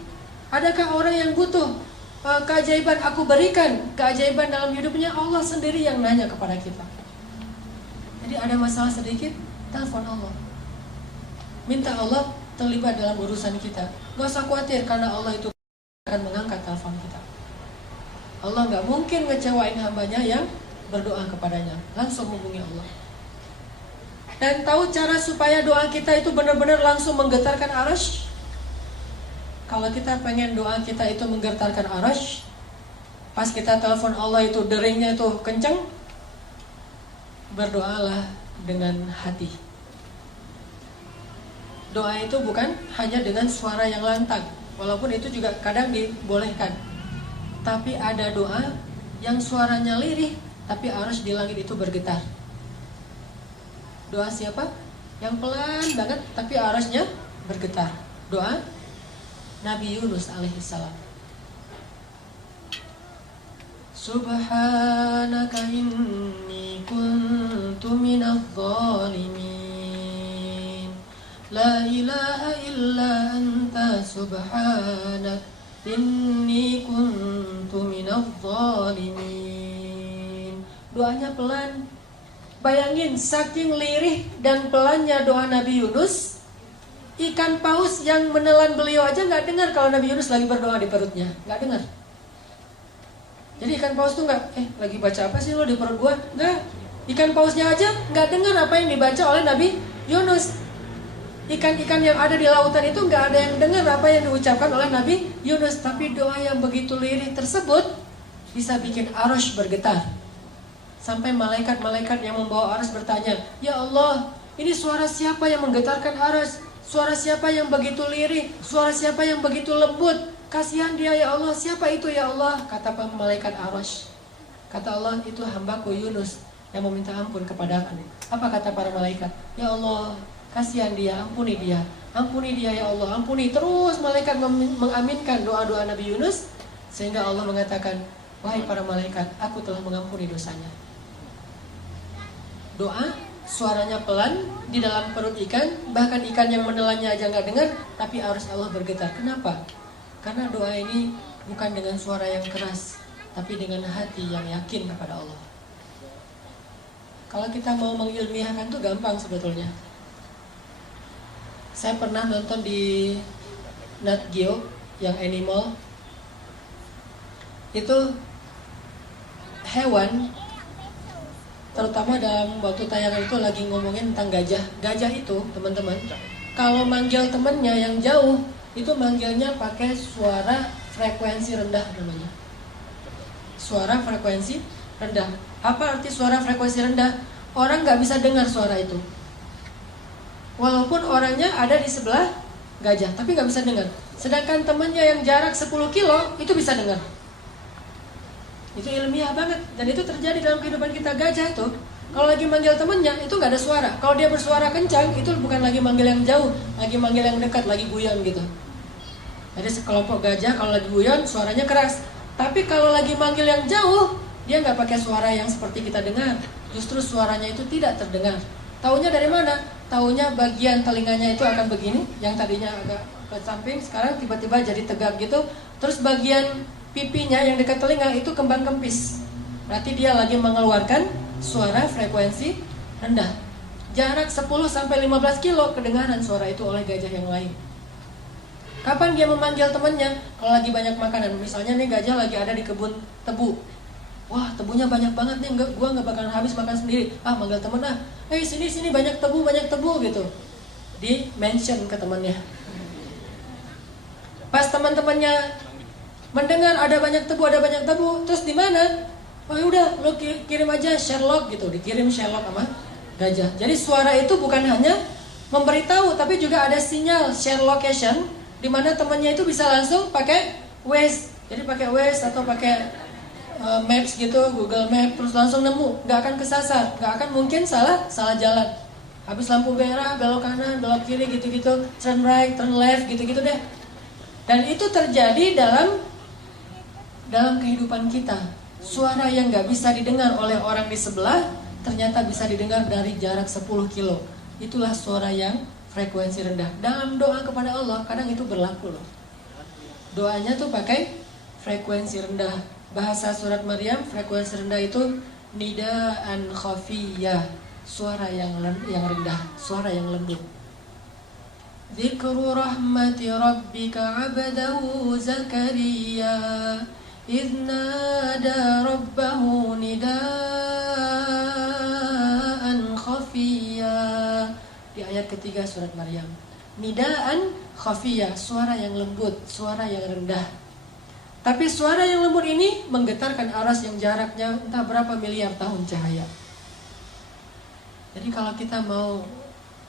Adakah orang yang butuh keajaiban, aku berikan keajaiban dalam hidupnya. Allah sendiri yang nanya kepada kita. Jadi ada masalah sedikit, telepon Allah. Minta Allah terlibat dalam urusan kita. Gak usah khawatir karena Allah itu akan mengangkat telepon kita. Allah nggak mungkin ngecewain hambanya yang berdoa kepadanya. Langsung hubungi Allah. Dan tahu cara supaya doa kita itu benar-benar langsung menggetarkan arasy? Kalau kita pengen doa kita itu menggetarkan arasy, pas kita telepon Allah itu deringnya itu kenceng, berdoalah dengan hati. Doa itu bukan hanya dengan suara yang lantang, walaupun itu juga kadang dibolehkan. Tapi ada doa yang suaranya lirih, tapi arasy di langit itu bergetar. Doa siapa? Yang pelan banget tapi arasnya bergetar. Doa Nabi Yunus alaihissalam. Subhanaka inni kuntu minadh dhalimin. La ilaha illa anta subhanak inni kuntu minadh dhalimin. Doanya pelan. Bayangin saking lirih dan pelannya doa Nabi Yunus, ikan paus yang menelan beliau aja nggak dengar kalau Nabi Yunus lagi berdoa di perutnya, nggak dengar. Jadi ikan paus tuh nggak, lagi baca apa sih lo di perut gua? Nggak, ikan pausnya aja nggak dengar apa yang dibaca oleh Nabi Yunus. Ikan-ikan yang ada di lautan itu nggak ada yang dengar apa yang diucapkan oleh Nabi Yunus. Tapi doa yang begitu lirih tersebut bisa bikin arasy bergetar. Sampai malaikat-malaikat yang membawa arasy bertanya, "Ya Allah, ini suara siapa yang menggetarkan arasy? Suara siapa yang begitu lirih? Suara siapa yang begitu lembut? Kasihan dia ya Allah, siapa itu ya Allah?" Kata malaikat arasy. Kata Allah, "Itu hambaku Yunus yang meminta ampun kepadaku." Apa kata para malaikat? "Ya Allah, kasihan dia, ampuni dia. Ampuni dia ya Allah, ampuni." Terus malaikat mengaminkan doa-doa Nabi Yunus. Sehingga Allah mengatakan, "Wahai para malaikat, aku telah mengampuni dosanya." Doa suaranya pelan di dalam perut ikan, bahkan ikan yang menelannya aja nggak dengar, tapi arasy Allah bergetar. Kenapa? Karena doa ini bukan dengan suara yang keras, tapi dengan hati yang yakin kepada Allah. Kalau kita mau mengilmiahkan tuh gampang sebetulnya. Saya pernah nonton di Nat Geo yang animal. Itu hewan, terutama dalam waktu tayangan itu lagi ngomongin tentang gajah. Gajah itu, teman-teman, kalau manggil temennya yang jauh, itu manggilnya pakai suara frekuensi rendah namanya. Suara frekuensi rendah. Apa arti suara frekuensi rendah? Orang nggak bisa dengar suara itu. Walaupun orangnya ada di sebelah gajah, tapi nggak bisa dengar. Sedangkan temennya yang jarak 10 kilo, itu bisa dengar. Itu ilmiah banget. Dan itu terjadi dalam kehidupan kita. Gajah itu kalau lagi manggil temennya itu nggak ada suara. Kalau dia bersuara kencang itu bukan lagi manggil yang jauh, lagi manggil yang dekat, lagi guyon gitu. Jadi sekelompok gajah kalau lagi guyon suaranya keras. Tapi kalau lagi manggil yang jauh, dia nggak pakai suara yang seperti kita dengar. Justru suaranya itu tidak terdengar. Taunya dari mana? Taunya bagian telinganya itu akan begini, yang tadinya agak ke samping sekarang tiba-tiba jadi tegak gitu. Terus bagian pipinya yang dekat telinga itu kembang kempis. Berarti dia lagi mengeluarkan suara frekuensi rendah. Jarak 10-15 kilo kedengaran suara itu oleh gajah yang lain. Kapan dia memanggil temannya? Kalau lagi banyak makanan. Misalnya nih gajah lagi ada di kebun tebu. Wah, tebunya banyak banget nih, gua nggak bakalan habis makan sendiri. Manggil temen sini banyak tebu gitu. Di mention ke temannya. Pas teman-temannya mendengar ada banyak tebu, terus di mana? Oh udah, lo kirim aja Sherlock gitu, dikirim Sherlock sama gajah. Jadi suara itu bukan hanya memberitahu, tapi juga ada sinyal share location, di mana temannya itu bisa langsung pakai Waze. Jadi pakai Waze atau pakai Maps gitu, Google Map, terus langsung nemu, nggak akan kesasar, nggak akan mungkin salah jalan. Habis lampu merah, belok kanan, belok kiri gitu-gitu, turn right, turn left gitu-gitu deh. Dan itu terjadi dalam kehidupan kita. Suara yang gak bisa didengar oleh orang di sebelah ternyata bisa didengar dari jarak 10 kilo. Itulah suara yang frekuensi rendah. Dalam doa kepada Allah kadang itu berlaku loh. Doanya tuh pakai frekuensi rendah. Bahasa surat Maryam frekuensi rendah itu nidaan khafiyah, suara yang rendah, suara yang lembut. Dzikru rahmati rabbika 'abdahu Zakaria idnada rabbahu nidaan khafiyya. Di ayat ketiga surat Maryam. Nidaan khafiyya, suara yang lembut, suara yang rendah. Tapi suara yang lembut ini menggetarkan aras yang jaraknya entah berapa miliar tahun cahaya. Jadi kalau kita mau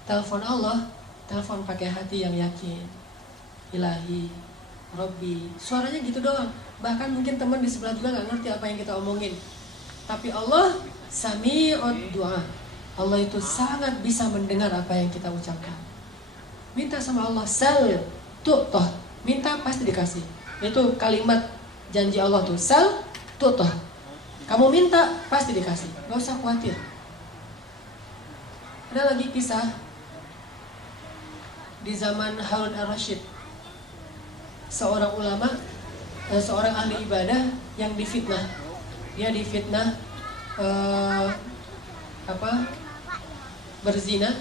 telepon Allah, telepon pakai hati yang yakin. Ilahi, Robbi, suaranya gitu doang. Bahkan mungkin teman di sebelah juga gak ngerti apa yang kita omongin. Tapi Allah sami'ud du'a. Allah itu sangat bisa mendengar apa yang kita ucapkan. Minta sama Allah, sal tu'toh, minta pasti dikasih. Itu kalimat janji Allah tuh, sal tu'toh. Kamu minta pasti dikasih, gak usah khawatir. Ada lagi kisah di zaman Harun ar-Rasyid, seorang ulama, seorang ahli ibadah yang difitnah. Dia difitnah berzina,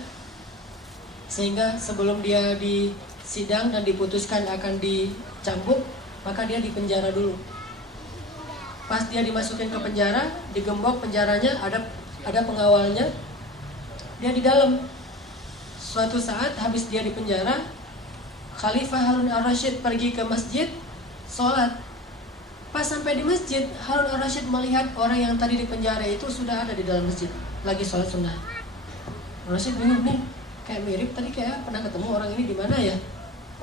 sehingga sebelum dia disidang dan diputuskan akan dicambuk, maka dia dipenjara dulu. Pas dia dimasukin ke penjara, digembok penjaranya, ada pengawalnya, dia di dalam. Suatu saat habis dia di penjara, Khalifah Harun ar-Rasyid pergi ke masjid sholat. Pas sampai di masjid, Harun ar-Rasyid melihat orang yang tadi di penjara itu sudah ada di dalam masjid, lagi sholat sunnah. Ar-Rasyid bingung nih, kayak mirip tadi, kayak pernah ketemu orang ini di mana ya?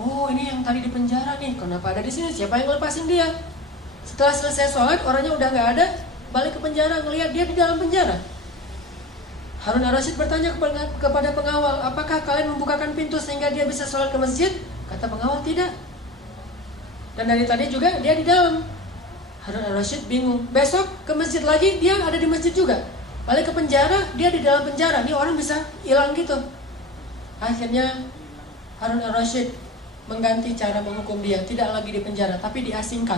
Oh, ini yang tadi di penjara nih, kenapa ada di sini? Siapa yang lepasin dia? Setelah selesai sholat, orangnya udah nggak ada, balik ke penjara, ngelihat dia di dalam penjara. Harun ar-Rasyid bertanya kepada pengawal, apakah kalian membukakan pintu sehingga dia bisa sholat ke masjid? Kata pengawal, tidak. Dan dari tadi juga dia di dalam. Harun ar-Rasyid bingung. Besok ke masjid lagi, dia ada di masjid juga. Balik ke penjara, dia di dalam penjara. Ini orang bisa hilang gitu. Akhirnya Harun ar-Rasyid mengganti cara menghukum dia. Tidak lagi di penjara, tapi diasingkan.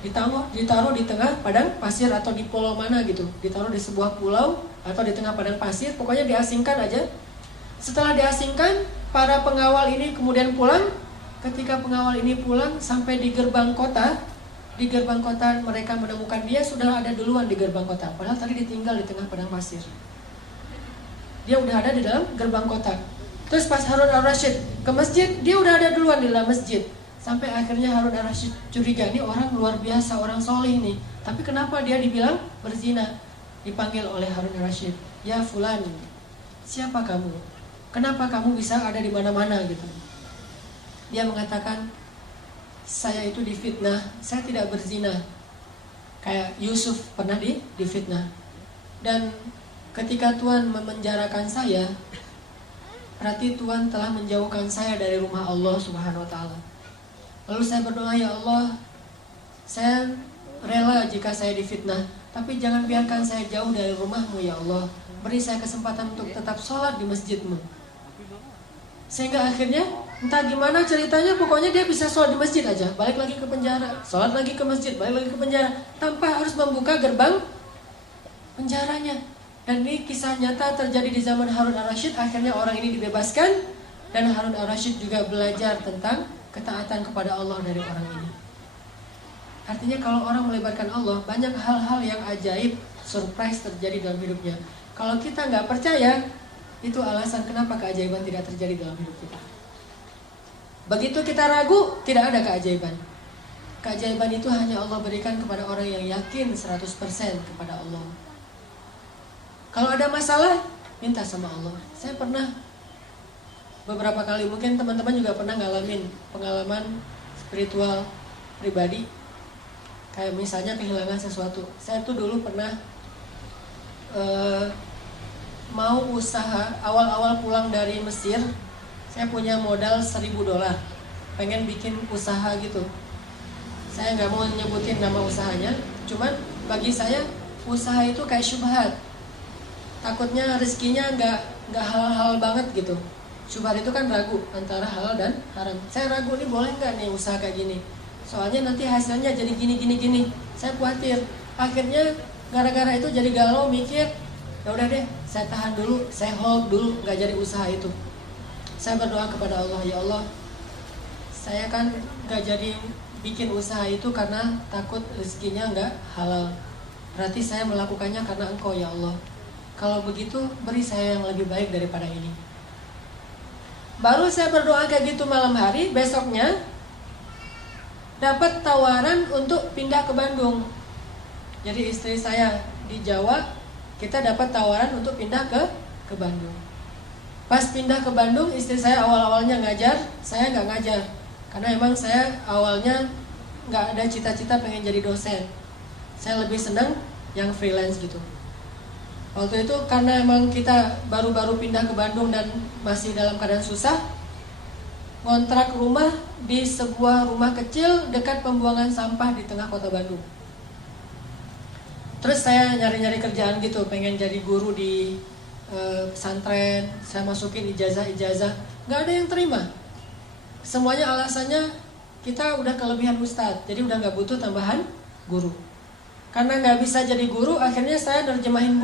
Ditaruh di tengah padang pasir atau di pulau mana gitu. Ditaruh di sebuah pulau atau di tengah padang pasir. Pokoknya diasingkan aja. Setelah diasingkan, para pengawal ini kemudian pulang. Ketika pengawal ini pulang sampai di gerbang kota, mereka menemukan dia sudah ada duluan di gerbang kota. Padahal tadi ditinggal di tengah padang pasir. Dia udah ada di dalam gerbang kota. Terus pas Harun ar-Rasyid ke masjid, dia udah ada duluan di dalam masjid. Sampai akhirnya Harun ar-Rasyid curiga, ini orang luar biasa, orang soleh nih. Tapi kenapa dia dibilang berzina? Dipanggil oleh Harun ar-Rasyid, ya fulan, siapa kamu? Kenapa kamu bisa ada di mana-mana gitu? Dia mengatakan, saya itu difitnah, saya tidak berzina. Kayak Yusuf pernah difitnah. Dan ketika Tuhan memenjarakan saya, berarti Tuhan telah menjauhkan saya dari rumah Allah Subhanahu wa Ta'ala. Lalu saya berdoa, ya Allah, saya rela jika saya difitnah, tapi jangan biarkan saya jauh dari rumah-Mu ya Allah. Beri saya kesempatan untuk tetap sholat di masjid-Mu. Sehingga akhirnya entah gimana ceritanya, pokoknya dia bisa sholat di masjid aja, balik lagi ke penjara, sholat lagi ke masjid, balik lagi ke penjara, tanpa harus membuka gerbang penjaranya. Dan ini kisah nyata terjadi di zaman Harun ar-Rasyid. Akhirnya orang ini dibebaskan, dan Harun ar-Rasyid juga belajar tentang ketaatan kepada Allah dari orang ini. Artinya kalau orang melibatkan Allah, banyak hal-hal yang ajaib, surprise terjadi dalam hidupnya. Kalau kita nggak percaya, itu alasan kenapa keajaiban tidak terjadi dalam hidup kita. Begitu kita ragu, tidak ada keajaiban. Keajaiban itu hanya Allah berikan kepada orang yang yakin 100% kepada Allah. Kalau ada masalah, minta sama Allah. Saya pernah beberapa kali, mungkin teman-teman juga pernah ngalamin pengalaman spiritual pribadi. Kayak misalnya kehilangan sesuatu. Saya tuh dulu pernah mau usaha, awal-awal pulang dari Mesir, saya punya modal $1.000, pengen bikin usaha gitu. Saya nggak mau nyebutin nama usahanya, cuman bagi saya usaha itu kayak syubhat. Takutnya rezekinya nggak halal banget gitu. Syubhat itu kan ragu antara halal dan haram. Saya ragu nih, boleh nggak nih usaha kayak gini? Soalnya nanti hasilnya jadi gini. Saya khawatir. Akhirnya gara-gara itu jadi galau, mikir, ya udah deh, saya tahan dulu, saya hold dulu, nggak jadi usaha itu. Saya berdoa kepada Allah, ya Allah, saya kan nggak jadi bikin usaha itu karena takut rezekinya nggak halal. Berarti saya melakukannya karena Engkau ya Allah. Kalau begitu beri saya yang lebih baik daripada ini. Baru saya berdoa kayak gitu malam hari, besoknya dapat tawaran untuk pindah ke Bandung. Jadi istri saya di Jawa, kita dapat tawaran untuk pindah ke Bandung. Pas pindah ke Bandung, istri saya awal-awalnya ngajar, saya nggak ngajar. Karena emang saya awalnya nggak ada cita-cita pengen jadi dosen. Saya lebih senang yang freelance gitu. Waktu itu karena emang kita baru-baru pindah ke Bandung dan masih dalam keadaan susah, ngontrak rumah di sebuah rumah kecil dekat pembuangan sampah di tengah kota Bandung. Terus saya nyari-nyari kerjaan gitu, pengen jadi guru di pesantren, saya masukin ijazah, nggak ada yang terima. Semuanya alasannya kita udah kelebihan ustadz, jadi udah nggak butuh tambahan guru. Karena nggak bisa jadi guru, akhirnya saya nerjemahin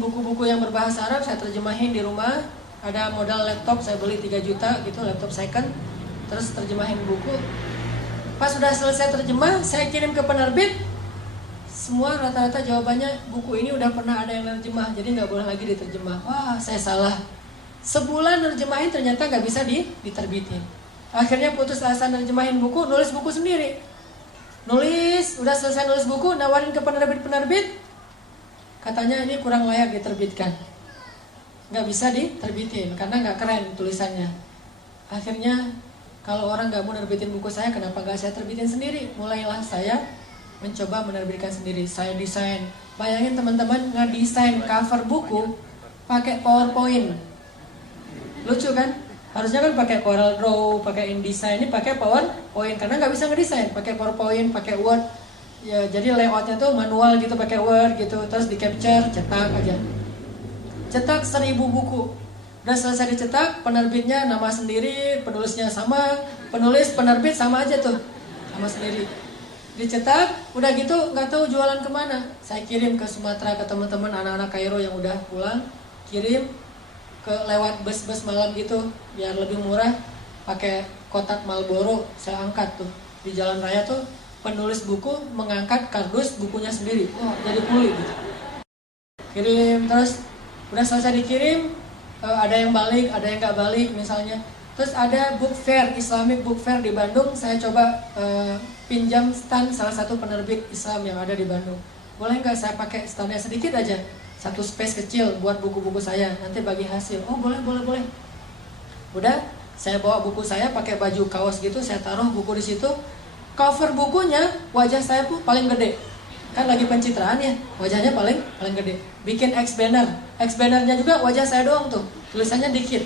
buku-buku yang berbahasa Arab, saya terjemahin di rumah. Ada modal laptop, saya beli 3 juta gitu, laptop second. Terus terjemahin buku. Pas sudah selesai terjemah, saya kirim ke penerbit. Semua rata-rata jawabannya, buku ini udah pernah ada yang nerjemah, jadi nggak boleh lagi diterjemah. Wah, saya salah. Sebulan nerjemahin ternyata nggak bisa diterbitin. Akhirnya putus asa nerjemahin buku, nulis buku sendiri. Udah selesai nulis buku, nawarin ke penerbit-penerbit. Katanya ini kurang layak diterbitkan, nggak bisa diterbitin karena nggak keren tulisannya. Akhirnya kalau orang nggak mau nerbitin buku saya, kenapa nggak saya terbitin sendiri? Mulailah saya mencoba menerbitkan sendiri. Saya desain. Bayangin teman-teman, ngedesain cover buku pakai PowerPoint. Lucu kan? Harusnya kan pakai Corel Draw, pakai InDesign, ini pakai PowerPoint karena nggak bisa ngedesain, pakai PowerPoint, pakai Word. Ya, jadi layoutnya tuh manual gitu, pakai Word gitu, terus di capture, cetak aja. Cetak 1000 buku. Udah selesai dicetak, penerbitnya nama sendiri, penulisnya sama, penerbit sama aja tuh, sama sendiri. Dicetak, udah gitu nggak tahu jualan kemana. Saya kirim ke Sumatera ke teman-teman anak-anak Kairo yang udah pulang, kirim ke lewat bus-bus malam gitu biar lebih murah, pakai kotak Marlboro. Saya angkat tuh di jalan raya tuh, penulis buku mengangkat kardus bukunya sendiri. Wah, jadi kuli gitu. Kirim terus, udah selesai dikirim, ada yang balik, ada yang nggak balik misalnya. Terus ada book fair, Islamic book fair di Bandung. Saya coba pinjam stand salah satu penerbit Islam yang ada di Bandung. Boleh nggak saya pakai standnya sedikit aja, satu space kecil buat buku-buku saya, nanti bagi hasil. Oh boleh. Udah, saya bawa buku saya pakai baju kaos gitu, saya taruh buku di situ. Cover bukunya wajah saya tuh paling gede, kan lagi pencitraan ya, wajahnya paling gede. Bikin X-bannernya juga wajah saya doang tuh, tulisannya dikit.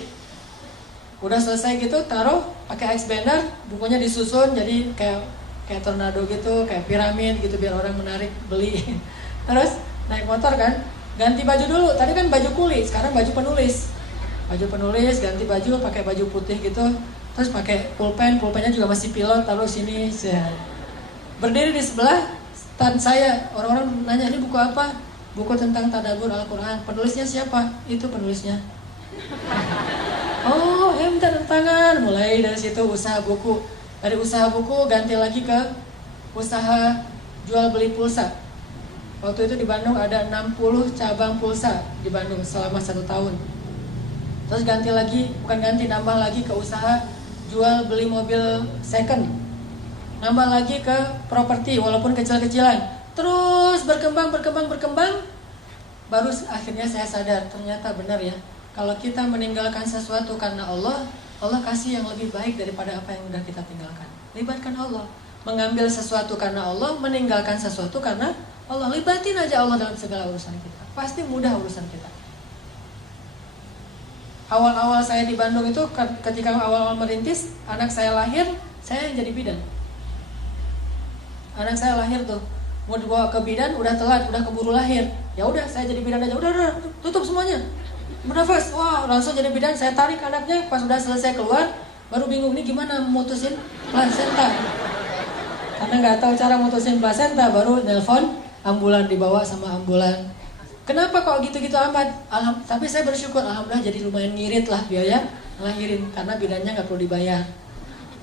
Udah selesai gitu, taruh pakai X-banner, bukunya disusun jadi kayak tornado gitu, kayak piramid gitu biar orang menarik beli. Terus naik motor kan, ganti baju dulu. Tadi kan baju kuli, sekarang baju penulis. Ganti baju pakai baju putih gitu. Terus pakai pulpennya juga masih pilot, taruh sini. Berdiri di sebelah stand saya, orang-orang nanya ini buku apa? Buku tentang tadabbur Al-Quran. Penulisnya siapa? Itu penulisnya. Oh, minta tangan. Mulai dari situ usaha buku. Dari usaha buku ganti lagi ke usaha jual beli pulsa. Waktu itu di Bandung ada 60 cabang pulsa di Bandung selama 1 tahun. Terus nambah lagi ke usaha jual beli mobil second. Nambah lagi ke properti walaupun kecil-kecilan. Terus berkembang. Baru akhirnya saya sadar, ternyata benar ya. Kalau kita meninggalkan sesuatu karena Allah kasih yang lebih baik daripada apa yang sudah kita tinggalkan. Libatkan Allah. Mengambil sesuatu karena Allah, meninggalkan sesuatu karena Allah. Libatin aja Allah dalam segala urusan kita. Pasti mudah urusan kita. Awal-awal saya di Bandung itu, ketika awal-awal merintis, anak saya lahir, saya yang jadi bidan. Anak saya lahir tuh, mau dibawa ke bidan, udah telat, udah keburu lahir. Ya udah, saya jadi bidan aja. Udah, tutup semuanya. Bernafas, wah langsung jadi bidan. Saya tarik anaknya, pas udah selesai keluar, baru bingung nih gimana mutusin plasenta. Karena nggak tahu cara mutusin plasenta, baru nelpon ambulan, dibawa sama ambulan. Kenapa kok gitu-gitu amat? Tapi saya bersyukur, alhamdulillah jadi lumayan ngirit lah biaya ngelahirin, karena bidannya nggak perlu dibayar.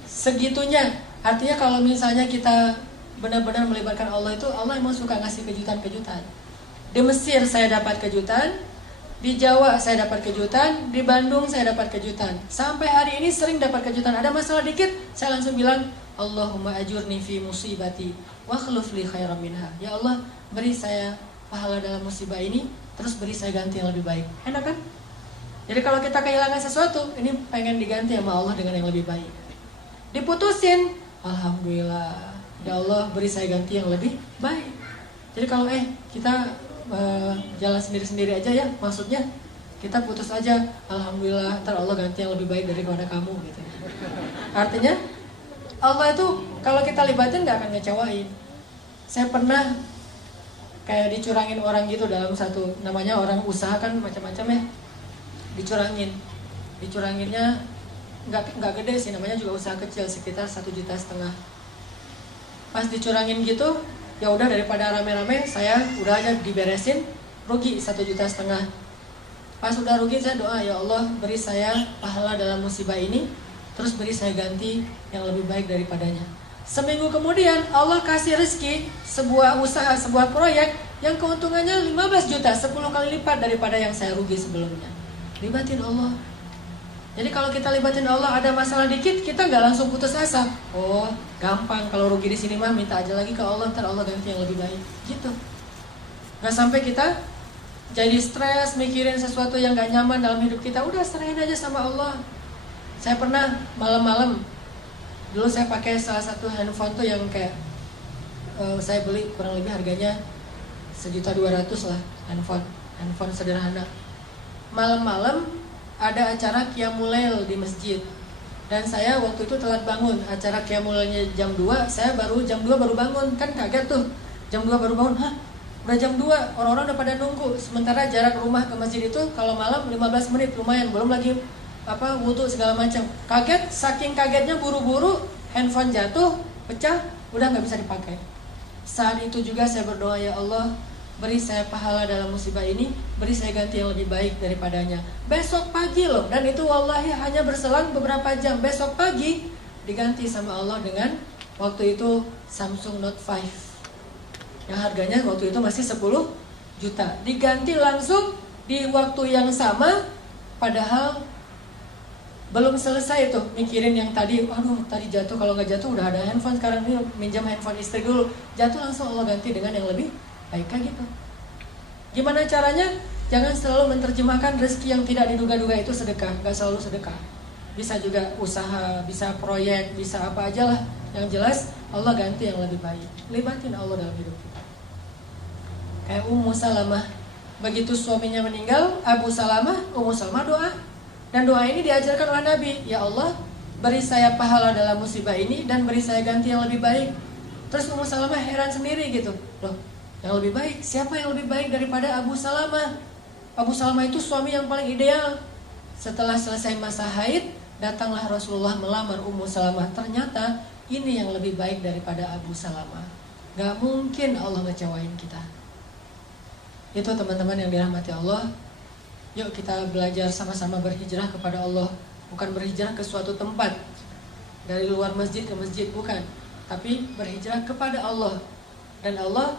Segitunya, Artinya kalau misalnya kita benar-benar melibatkan Allah itu, Allah emang suka ngasih kejutan-kejutan. Di Mesir saya dapat kejutan, di Jawa saya dapat kejutan, di Bandung saya dapat kejutan. Sampai hari ini sering dapat kejutan. Ada masalah dikit, saya langsung bilang, Allahumma ajurni fi musibati wa khluf li khairan minha. Ya Allah, beri saya pahala dalam musibah ini, terus beri saya ganti yang lebih baik. Enak kan? Jadi kalau kita kehilangan sesuatu, ini pengen diganti sama Allah dengan yang lebih baik. Diputusin, alhamdulillah, ya Allah beri saya ganti yang lebih baik. Jadi kalau kita jalan sendiri-sendiri aja ya, maksudnya kita putus aja, alhamdulillah ntar Allah ganti yang lebih baik daripada kamu gitu. Artinya Allah itu kalau kita libatin nggak akan ngecewain. Saya pernah kayak dicurangin orang gitu dalam satu, namanya orang usaha kan macam-macam ya, dicuranginnya nggak gede sih, namanya juga usaha kecil, sekitar 1,5 juta. Pas dicurangin gitu, ya udah daripada rame-rame, saya udah aja diberesin, rugi 1,5 juta. Pas udah rugi saya doa, ya Allah beri saya pahala dalam musibah ini, terus beri saya ganti yang lebih baik daripadanya. Seminggu kemudian Allah kasih rezeki sebuah usaha, sebuah proyek yang keuntungannya 15 juta, 10 kali lipat daripada yang saya rugi sebelumnya. Libatin Allah. Jadi kalau kita libatin Allah, ada masalah dikit, kita nggak langsung putus asa. Oh, gampang, kalau rugi di sini mah minta aja lagi ke Allah, ntar Allah ganti yang lebih baik. Gitu. Nggak sampai kita jadi stres mikirin sesuatu yang nggak nyaman dalam hidup kita. Udah serahin aja sama Allah. Saya pernah malam-malam, dulu saya pakai salah satu handphone tuh yang kayak saya beli kurang lebih harganya 1.200.000 lah, handphone sederhana. Malam-malam ada acara Qiyamul Lail di masjid, dan saya waktu itu telat bangun. Acara Qiyamul Lailnya jam 2, saya jam 2 baru bangun. Kan kaget tuh, jam 2 baru bangun, udah jam 2, orang-orang udah pada nunggu. Sementara jarak rumah ke masjid itu kalau malam 15 menit, lumayan, belum lagi wudhu segala macam. Kaget, saking kagetnya buru-buru handphone jatuh, pecah, udah nggak bisa dipakai. Saat itu juga saya berdoa, ya Allah beri saya pahala dalam musibah ini, beri saya ganti yang lebih baik daripadanya. Besok pagi loh, dan itu wallahi hanya berselang beberapa jam. Besok pagi diganti sama Allah dengan waktu itu Samsung Note 5 yang harganya waktu itu masih 10 juta. Diganti langsung di waktu yang sama, padahal belum selesai tuh mikirin yang tadi, tadi jatuh, kalau nggak jatuh udah ada handphone, sekarang ini minjam handphone istri dulu. Jatuh langsung Allah ganti dengan yang lebih baik kan gitu. Gimana caranya? Jangan selalu menerjemahkan rezeki yang tidak diduga-duga itu sedekah. Gak selalu sedekah. Bisa juga usaha, bisa proyek, bisa apa aja lah. Yang jelas Allah ganti yang lebih baik. Libatin Allah dalam hidup kita. Kayak Ummu Salamah, begitu suaminya meninggal, Ummu Salamah doa. Dan doa ini diajarkan oleh Nabi. Ya Allah, beri saya pahala dalam musibah ini dan beri saya ganti yang lebih baik. Terus Ummu Salamah heran sendiri gitu. Loh, yang lebih baik, siapa yang lebih baik daripada Abu Salamah? Abu Salamah itu suami yang paling ideal. Setelah selesai masa haid, datanglah Rasulullah melamar Ummu Salamah. Ternyata ini yang lebih baik daripada Abu Salamah. Gak mungkin Allah ngecewain kita. Itu teman-teman yang dirahmati Allah. Yuk kita belajar sama-sama berhijrah kepada Allah. Bukan berhijrah ke suatu tempat, dari luar masjid ke masjid, bukan. Tapi berhijrah kepada Allah. Dan Allah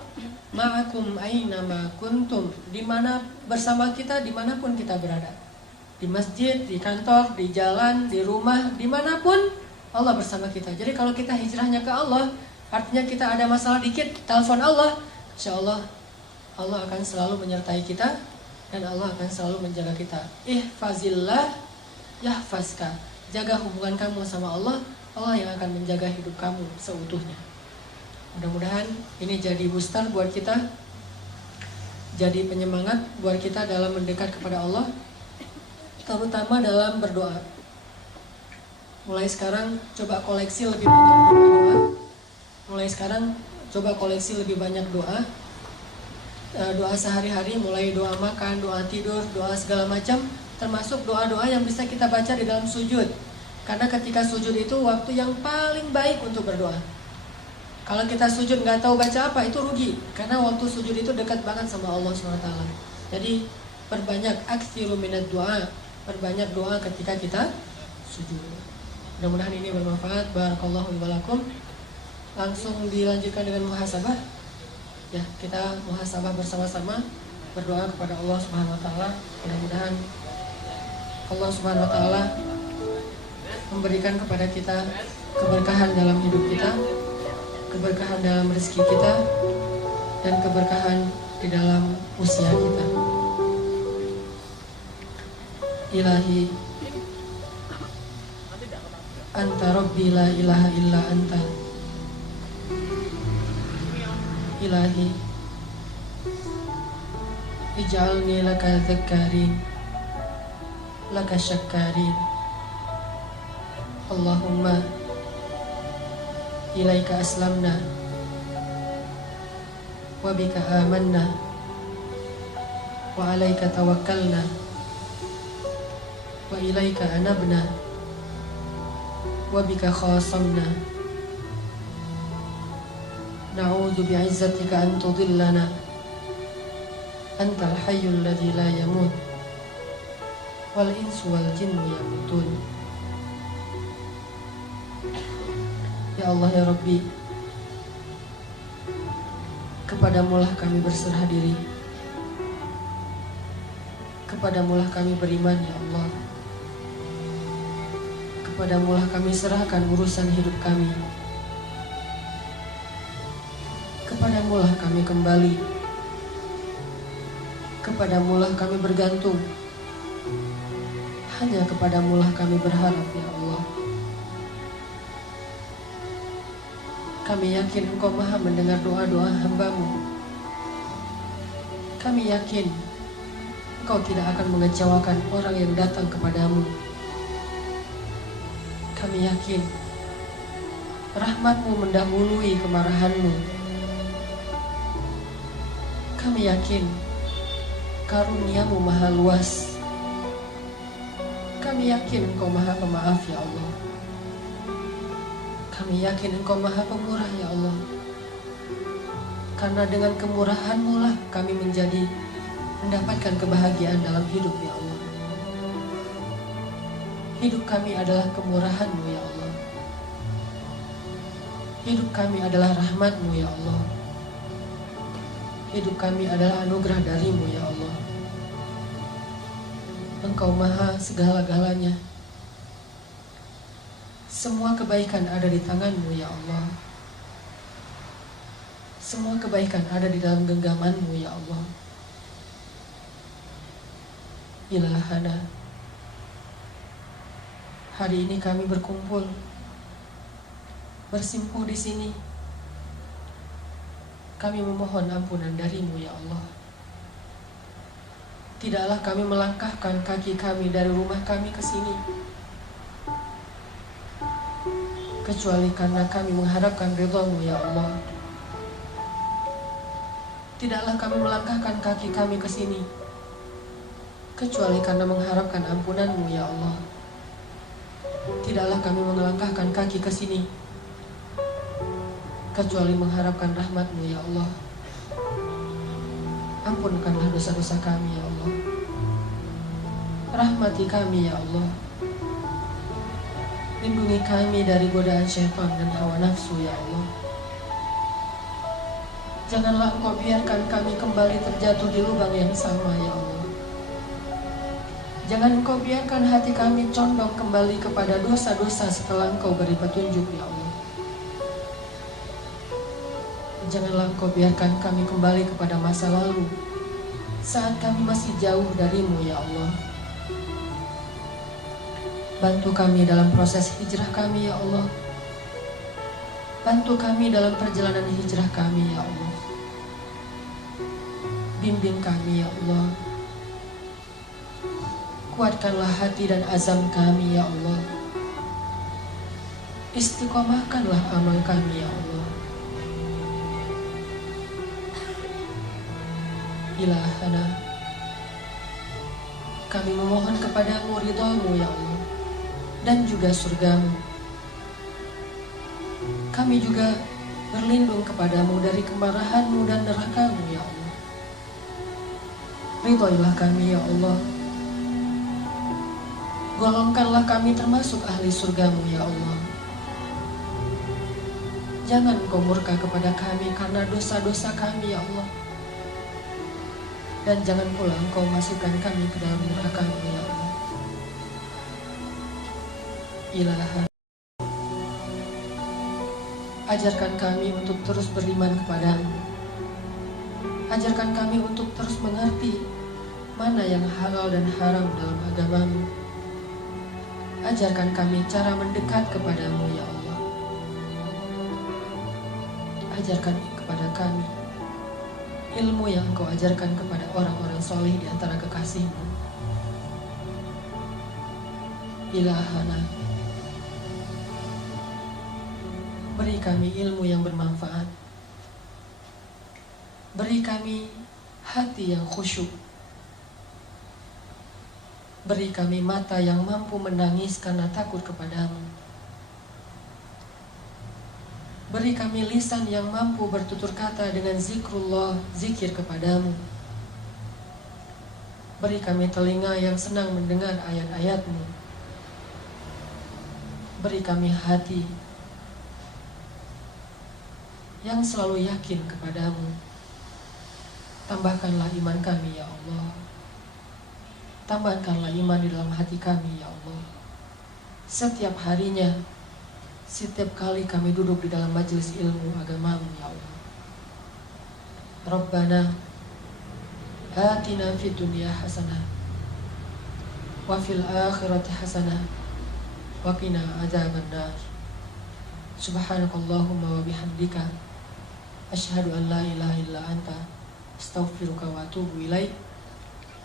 ma'akum aina ma kuntum, dimana bersama kita dimanapun kita berada. Di masjid, di kantor, di jalan, di rumah, dimanapun Allah bersama kita. Jadi kalau kita hijrahnya ke Allah, artinya kita ada masalah dikit, telepon Allah, insya Allah Allah akan selalu menyertai kita, dan Allah akan selalu menjaga kita. Ihfazillah yahfazka. Jaga hubungan kamu sama Allah, Allah yang akan menjaga hidup kamu seutuhnya. Mudah-mudahan ini jadi booster buat kita, jadi penyemangat buat kita dalam mendekat kepada Allah, terutama dalam berdoa. Mulai sekarang coba koleksi lebih banyak doa. Mulai sekarang coba koleksi lebih banyak doa. Doa sehari-hari, mulai doa makan, doa tidur, doa segala macam, termasuk doa-doa yang bisa kita baca di dalam sujud. Karena ketika sujud itu waktu yang paling baik untuk berdoa. Kalau kita sujud nggak tahu baca apa, itu rugi. Karena waktu sujud itu dekat banget sama Allah SWT. Jadi perbanyak aksiru minat doa, perbanyak doa ketika kita sujud. Mudah-mudahan ini bermanfaat. Barakallahu li wa lakum. Langsung dilanjutkan dengan muhasabah. Ya, kita muhasabah bersama-sama, berdoa kepada Allah Subhanahu wa taala. Mudah-mudahan Allah Subhanahu wa taala memberikan kepada kita keberkahan dalam hidup kita, keberkahan dalam rezeki kita, dan keberkahan di dalam usia kita. Ilahi Anta Rabbi la ilaha illa Anta. Ilahi ij'alni laka dzakkarin laka syakkarin. Allahumma ilaika aslamna wa bika amanna wa alaika tawakkalna wa ilaika anabna wa bika khasamna. Na'udzu bi'izzatika an tudillana antal hayyul ladzi la yamut wal insu wal jinnu yamutun. Ya Allah ya Rabbi, kepadamulah kami berserah diri, kepadamulah kami beriman ya Allah, kepadamulah kami serahkan urusan hidup kami, kepadamulah kami kembali, kepadamulah kami bergantung, hanya kepadamulah kami berharap ya Allah. Kami yakin Engkau maha mendengar doa-doa hamba-Mu. Kami yakin Engkau tidak akan mengecewakan orang yang datang kepadamu. Kami yakin rahmat-Mu mendahului kemarahan-Mu. Kami yakin karunia-Mu maha luas. Kami yakin Engkau maha pemaaf ya Allah. Kami yakin Engkau maha pemurah ya Allah. Karena dengan kemurahan-Mu lah kami mendapatkan kebahagiaan dalam hidup ya Allah. Hidup kami adalah kemurahan-Mu ya Allah. Hidup kami adalah rahmat-Mu ya Allah. Hidup kami adalah anugerah dari-Mu ya Allah. Engkau maha segala-galanya. Semua kebaikan ada di tangan-Mu ya Allah. Semua kebaikan ada di dalam genggaman-Mu ya Allah. Ilahana, hari ini kami berkumpul, bersimpuh di sini. Kami memohon ampunan dari-Mu ya Allah. Tidaklah kami melangkahkan kaki kami dari rumah kami ke sini kecuali karena kami mengharapkan ridha-Mu ya Allah. Tidaklah kami melangkahkan kaki kami ke sini kecuali karena mengharapkan ampunan-Mu ya Allah. Tidaklah kami melangkahkan kaki ke sini kecuali mengharapkan rahmat-Mu ya Allah. Ampunkanlah dosa-dosa kami ya Allah. Rahmati kami ya Allah. Lindungi kami dari godaan syaitan dan hawa nafsu ya Allah. Janganlah Engkau biarkan kami kembali terjatuh di lubang yang sama ya Allah. Jangan Engkau biarkan hati kami condong kembali kepada dosa-dosa setelah Engkau beri petunjuk ya Allah. Janganlah Engkau biarkan kami kembali kepada masa lalu saat kami masih jauh dari-Mu ya Allah. Bantu kami dalam proses hijrah kami ya Allah. Bantu kami dalam perjalanan hijrah kami ya Allah. Bimbing kami ya Allah. Kuatkanlah hati dan azam kami ya Allah. Istiqomahkanlah amal kami ya Allah. Ilahana, kami memohon kepadamu ridha-Mu ya Allah, dan juga surga-Mu. Kami juga berlindung kepadamu dari kemarahan-Mu dan neraka-Mu ya Allah. Ridhoilah kami ya Allah. Golongkanlah kami termasuk ahli surgamu ya Allah. Jangan Engkau murka kepada kami karena dosa-dosa kami ya Allah. Dan jangan pula Engkau masukkan kami ke dalam neraka-Mu ya Allah. Ilaha, ajarkan kami untuk terus beriman kepadamu. Ajarkan kami untuk terus mengerti mana yang halal dan haram dalam agamamu. Ajarkan kami cara mendekat kepadamu ya Allah. Ajarkan kepada kami ilmu yang Engkau ajarkan kepada orang-orang soleh di antara kekasih-Mu. Ilahana, beri kami ilmu yang bermanfaat. Beri kami hati yang khusyuk. Beri kami mata yang mampu menangis karena takut kepadamu. Beri kami lisan yang mampu bertutur kata dengan zikrullah, zikir kepadamu. Beri kami telinga yang senang mendengar ayat-ayat-Mu. Beri kami hati yang selalu yakin kepadamu. Tambahkanlah iman kami ya Allah. Tambahkanlah iman di dalam hati kami ya Allah. Setiap harinya, setiap kali kami duduk di dalam majelis ilmu agamamu ya Allah. Rabbana atina fid dunya hasanah wa fil akhirati hasanah wa qina adzabannar. Subhanakallahumma wa bihamdika asyhadu an la ilaha illa anta astaghfiruka wa atubu ilaik.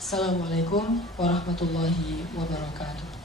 Assalamualaikum warahmatullahi wabarakatuh.